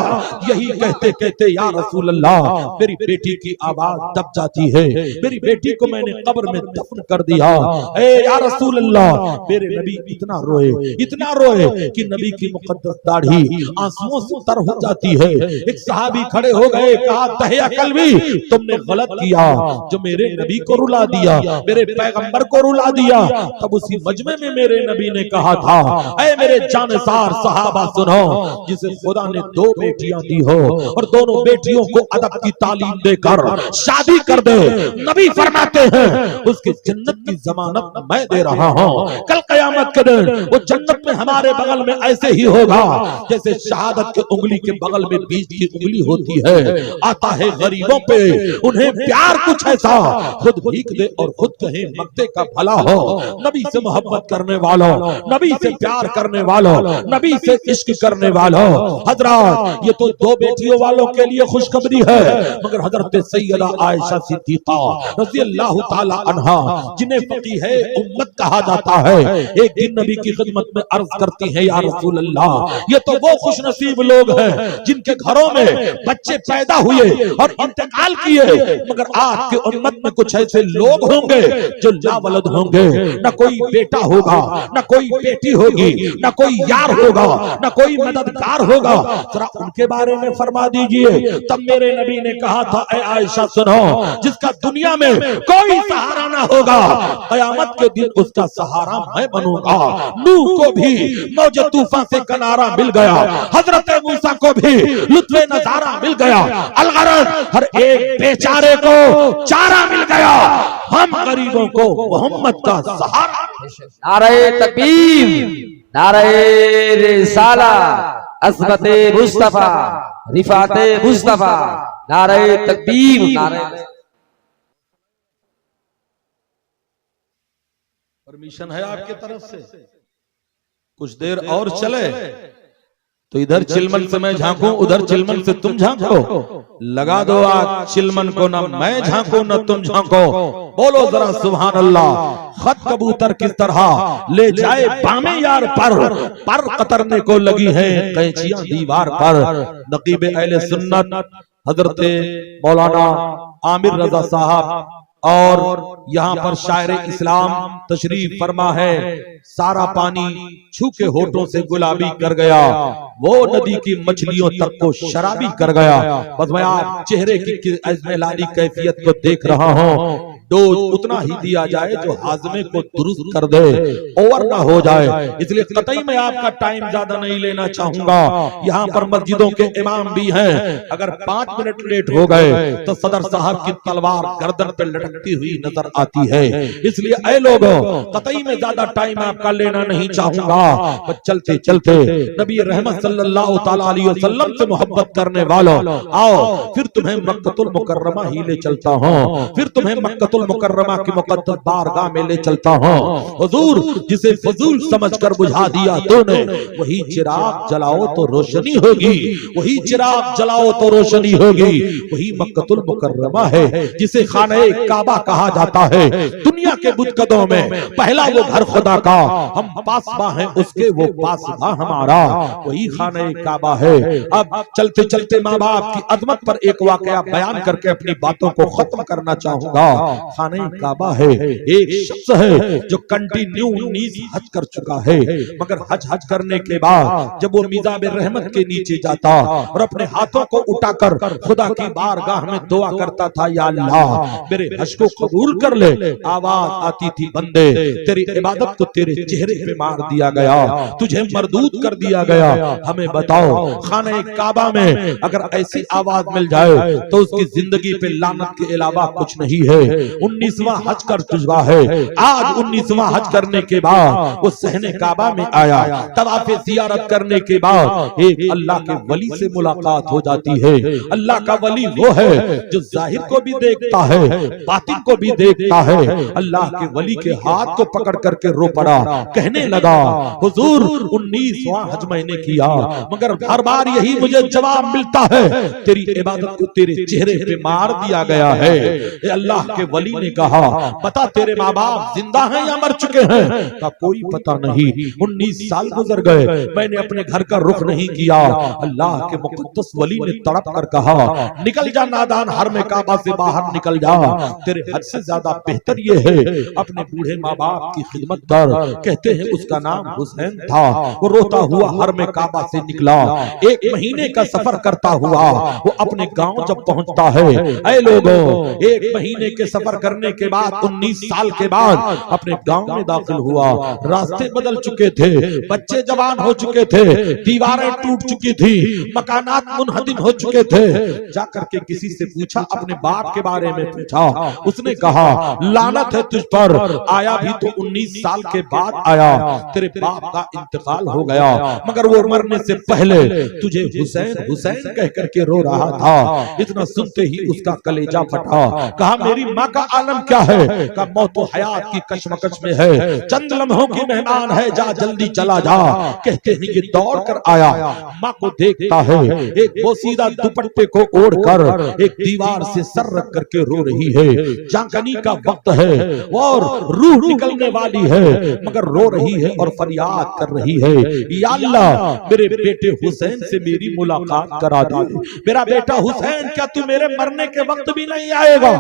यही कहते कहते या रसूल अल्लाह, मेरी बेटी की आवाज दब जाती है। मेरी बेटी को मैंने कब्र में दफन कर दिया। ए या रसूल अल्लाह, मेरे नबी इतना रोए कि नबी की मुकद्दस दाढ़ी आंसुओं से तर हो जाती है। एक सहाबी खड़े हो गए, कहा, तहिया कल्बी, तुमने गलत किया जो मेरे नबी को रुला दिया, मेरे पैगंबर को रुला दिया। तब उसी मजमे में मेरे नबी ने कहा था, ऐ मेरे जानसार सहाबा सुनो, जिसे खुदा ने 2 बेटियां दी हो और दोनों बेटियों को अदब की तालीम देकर शादी कर दे, नबी फरमाते हैं उसकी जन्नत की जमानत मैं दे रहा हूं। कल कयामत के दिन वो जन्नत में हमारे बगल में ऐसे ही होगा जैसे शहादत के उंगली के बगल में बीच की उंगली होती है। आता है गरीबों पे, उन्हें प्यार कुछ ऐसा, खुद भीख दे और खुद कहे मक्ते का भला हो। नबी से मोहब्बत करने वालों, नबी से प्यार करने वालों, नबी से इश्क करने वालों, हजरत ये तो 2 बेटियों वालों के लिए खुशखबरी है, मगर हजरत सैयदा आयशा सिद्दीका रज़ी अल्लाह ताला अन्हा, जिन्हें फकीह उम्मत कहा जाता है, एक दिन नबी की खिदमत में अर्ज करती हैं, या रसूल अल्लाह, ये तो वो खुशनसीब लोग हैं जिनके घरों में बच्चे पैदा हुए और इंतकाल किए, मगर आपके उम्मत में कुछ ऐसे लोग होंगे जो लावलद होंगे, न कोई बेटा होगा, न कोई बेटी होगी, न कोई यार होगा, न कोई मददगार होगा, जरा उनके बारे में फरमा दीजिए। तब मेरे नबी ने कहा था, ऐ आयशा सुनो, जिसका दुनिया में कोई सहारा ना होगा, कयामत के दिन उसका सहारा मैं बनूंगा। नूह को भी मौज तूफान से किनारा मिल गया, हजरत मूसा को भी लुत्फ़े नज़ारा मिल गया, अलगरज हर एक बेचारे को चारा मिल गया, हम गरीबों को मोहम्मद का सहारा। नारे तकबीर, नारे रिसाला, अज़मते मुस्तफा, रिफाते मुस्तफा, नारे तकबीर, नारे। परमिशन है आपके तरफ से कुछ देर और चले तो इधर चिलमन से मैं झांकूं, उधर चिलमन से तुम झांको, लगा दो आग चिलमन को, ना मैं झांकू ना तुम झांको। बोलो जरा सुभान अल्लाह। खत कबूतर किस तरह ले जाए बामे यार पर कतरने को लगी है कैंचियां दीवार पर। नकीब अहले सुन्नत हजरत मौलाना आमिर रजा साहब और यहाँ पर शायर इस्लाम तशरीफ फरमा है। सारा पानी छू के होठों से गुलाबी कर गया, वो नदी की मछलियों तक को शराबी कर गया। बस मैं आप चेहरे की अजमेलानी कैफियत को देख रहा हूँ। डोज उतना ही दिया जाए जो हाजमे को दुरुस्त कर दे, ओवर ना हो जाए। इसलिए कतई मैं आपका टाइम ज्यादा नहीं लेना चाहूंगा। यहाँ पर मस्जिदों के इमाम भी हैं, अगर 5 मिनट लेट हो गए तो सदर साहब की तलवार गर्दन पे लटकती हुई नजर आती है। इसलिए ऐ लोगों, कतई मैं ज्यादा टाइम आपका लेना नहीं चाहूंगा। बस चलते चलते नबी रहमत सल्लल्लाहु ताला अलैहि वसल्लम से मोहब्बत करने वालों, आओ फिर तुम्हें मक्कतुल मुकर्रमा ही ले चलता हूँ, फिर तुम्हें मक्कतुल मुकर्रमा की मुकद्दस बारगाह में ले चलता हूँ। हुजूर जिसे फजूल समझकर बुझा दिया तूने, वही चिराग जलाओ तो रोशनी होगी, वही चिराग जलाओ तो रोशनी होगी। वही मक्कतुल मुकर्रमा है जिसे खाने काबा कहा जाता है। दुनिया के बुतकदों में पहला वो घर खुदा का, हम पासबा हैं उसके, वो पासबा हमारा, वही खाने काबा है। अब चलते चलते माँ बाप की अजमत पर एक वाकया बयान करके अपनी बातों को खत्म करना चाहूंगा। खाने काबा है, एक शख्स है जो कंटिन्यू हज कर चुका है, मगर हज करने के बाद जब वो मिज़ाब रहमत के नीचे जाता और अपने हाथों को उठाकर खुदा की बारगाह में दुआ करता था, या अल्लाह मेरे हज को कबूल कर ले। आवाज आती थी, बंदे तेरी इबादत को तेरे चेहरे पे मार दिया गया, तुझे मरदूद कर दिया गया। हमें बताओ, खाने काबा में अगर ऐसी आवाज मिल जाए तो उसकी जिंदगी पे लानत के अलावा कुछ नहीं है। 19वां हज कर चुका है। आज 19वां हज करने के बाद वो सहने काबा में आया, तवाफ़े ज़ियारत करने के बाद एक अल्लाह के वली से मुलाकात हो जाती है। अल्लाह का वली वो है जो जाहिर को भी देखता है, बातिन को भी देखता है। अल्लाह के वली के हाथ को पकड़ करके रो पड़ा, कहने लगा हुजूर 19वां हज मैंने किया, मगर हर बार यही मुझे जवाब मिलता है, तेरी इबादत को तेरे चेहरे पे मार दिया गया है। अल्लाह के वली ने कहा पता तेरे माँ बाप जिंदा हैं या मर चुके हैं? का कोई पता नहीं, 19 साल गुजर गए, मैंने अपने घर का रुख नहीं किया। अल्लाह के मुक़द्दस वली ने तड़प कर कहा निकल जा नादान, हर में काबा से बाहर निकल जा, तेरे हद से ज्यादा बेहतर ये है अपने बूढ़े माँ बाप की खिदमत कर। कहते हैं उसका नाम हुसैन था। वो रोता हुआ हर में काबा से निकला, 1 महीने का सफर करता हुआ वो अपने गांव जब पहुंचता है, ऐ लोगों 1 महीने के सफर करने के बाद 19 साल के बाद अपने गांव में दाखिल हुआ। रास्ते बदल चुके थे, बच्चे जवान हो चुके थे, दीवारें टूट चुकी थी, मकानात मुनहदिम हो चुके थे। जाकर के किसी से पूछा, अपने बाप के बारे में पूछा, उसने कहा लानत है तुझ पर, आया भी तो 19 साल के बाद आया, तेरे बाप का इंतकाल हो गया, मगर वो मरने से पहले तुझे हुसैन हुसैन कह करके रो रहा था। इतना सुनते ही उसका कलेजा फटा। कहा मेरी माँ का आलम क्या है? कहा मौत व हयात की कशमकश में है, चंद लम्हों की मेहमान है, जा जल्दी चला जा। कहते हैं ये दौड़ कर आया, माँ को देखता है, एक बोसीदा दुपट्टे को ओढ़कर एक दीवार से सर रख करके रो रही है। जागनी का वक्त है और रूह निकलने वाली है, मगर रो रही है और फरियाद कर रही है, या अल्लाह मेरे बेटे हुसैन से मेरी मुलाकात करा दे। मेरा बेटा हुसैन क्या तू मेरे मरने के वक्त भी नहीं आएगा?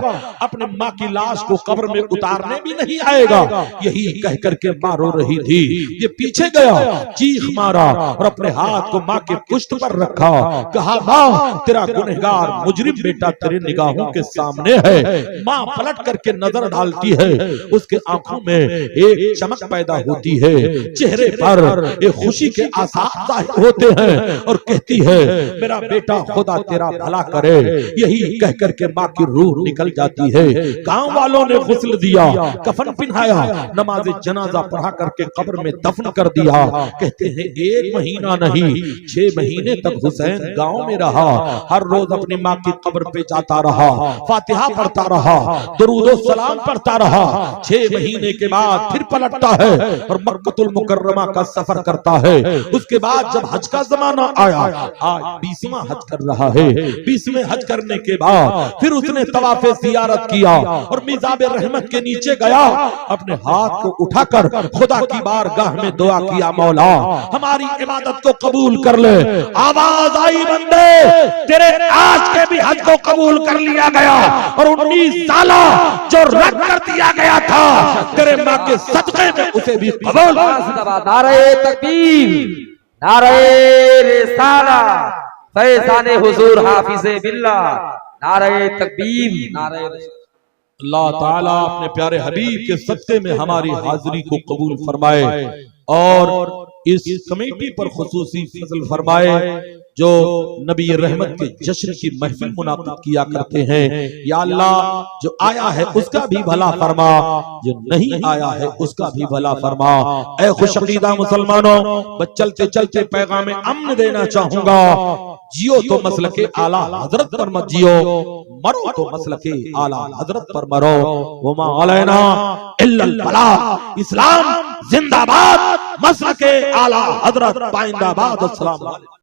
अपने माँ की लाश को कब्र में उतारने भी नहीं आएगा? यही कह करके माँ रो रही थी। ये पीछे गया, चीख मारा और अपने हाथ को माँ के पुष्ट पर रखा। कहा माँ तेरा गुनहगार मुजरिम बेटा तेरे निगाहों के सामने है। माँ पलट करके नजर डालती है, उसके आंखों में एक चमक पैदा होती है, चेहरे पर एक खुशी के आसार जाहिर होते हैं और कहती है मेरा बेटा खुदा तेरा भला करे। यही कह करके माँ की रूह निकल जाती है। गांव वालों ने गुस्ल दिया, कफन पहनाया, नमाज जनाजा पढ़ा करके कब्र में दफन कर दिया। कहते हैं 1 महीना नहीं 6 महीने तक हुसैन गांव में रहा, हर रोज अपनी माँ की कब्र पे जाता रहा, फातिहा पढ़ता रहा, दुरूद व सलाम पढ़ता रहा। 6 महीने के बाद फिर पलटता है और मक्कतुल मुकर्रमा का सफर करता है। उसके बाद जब हज का जमाना आया, आज 20वां हज कर रहा है। 20वें हज करने के बाद फिर उसने तवाफ़े ज़ियारत किया और मिज़ाबे रहमत के नीचे गया, अपने हाथ को उठाकर खुदा की बारगाह में दुआ किया, मौला हमारी इबादत को कबूल कर ले। आवाज आई बंदे तेरे आज के भी हज को कबूल कर लिया गया और 19 साल जो रद्द कर दिया गया था तेरे माँ के सदक़े में उसे भी कबूल। नारे तकबीर, नारे रिसाला, फैज़ाने हुजूर हाफिज़े बिल्लाह, नारे तकबीर, नारे। अल्लाह ताला अपने प्यारे हबीब के सदक़े में हमारी हाजिरी को कबूल फरमाए और इस कमेटी पर खुसूसी फजल फरमाए जो नबी रहमत के जश्न की महफिल मुनाक़िद किया करते हैं। या अल्लाह जो आया है उसका भी भला फरमा, जो नहीं आया है उसका भी भला फरमा। ऐ खुशअक़ीदा मुसलमानों, बस चलते चलते पैगाम अमन देना चाहूंगा। जियो तो मसलके आला हजरत पर मत जियो, मरो तो मसलके आला हजरत पर मरो। वमा अलैना इल्लल बलाग। इस्लाम जिंदाबाद, मसलके आला हजरत पाइंदाबाद। अस्सलाम वालेकुम।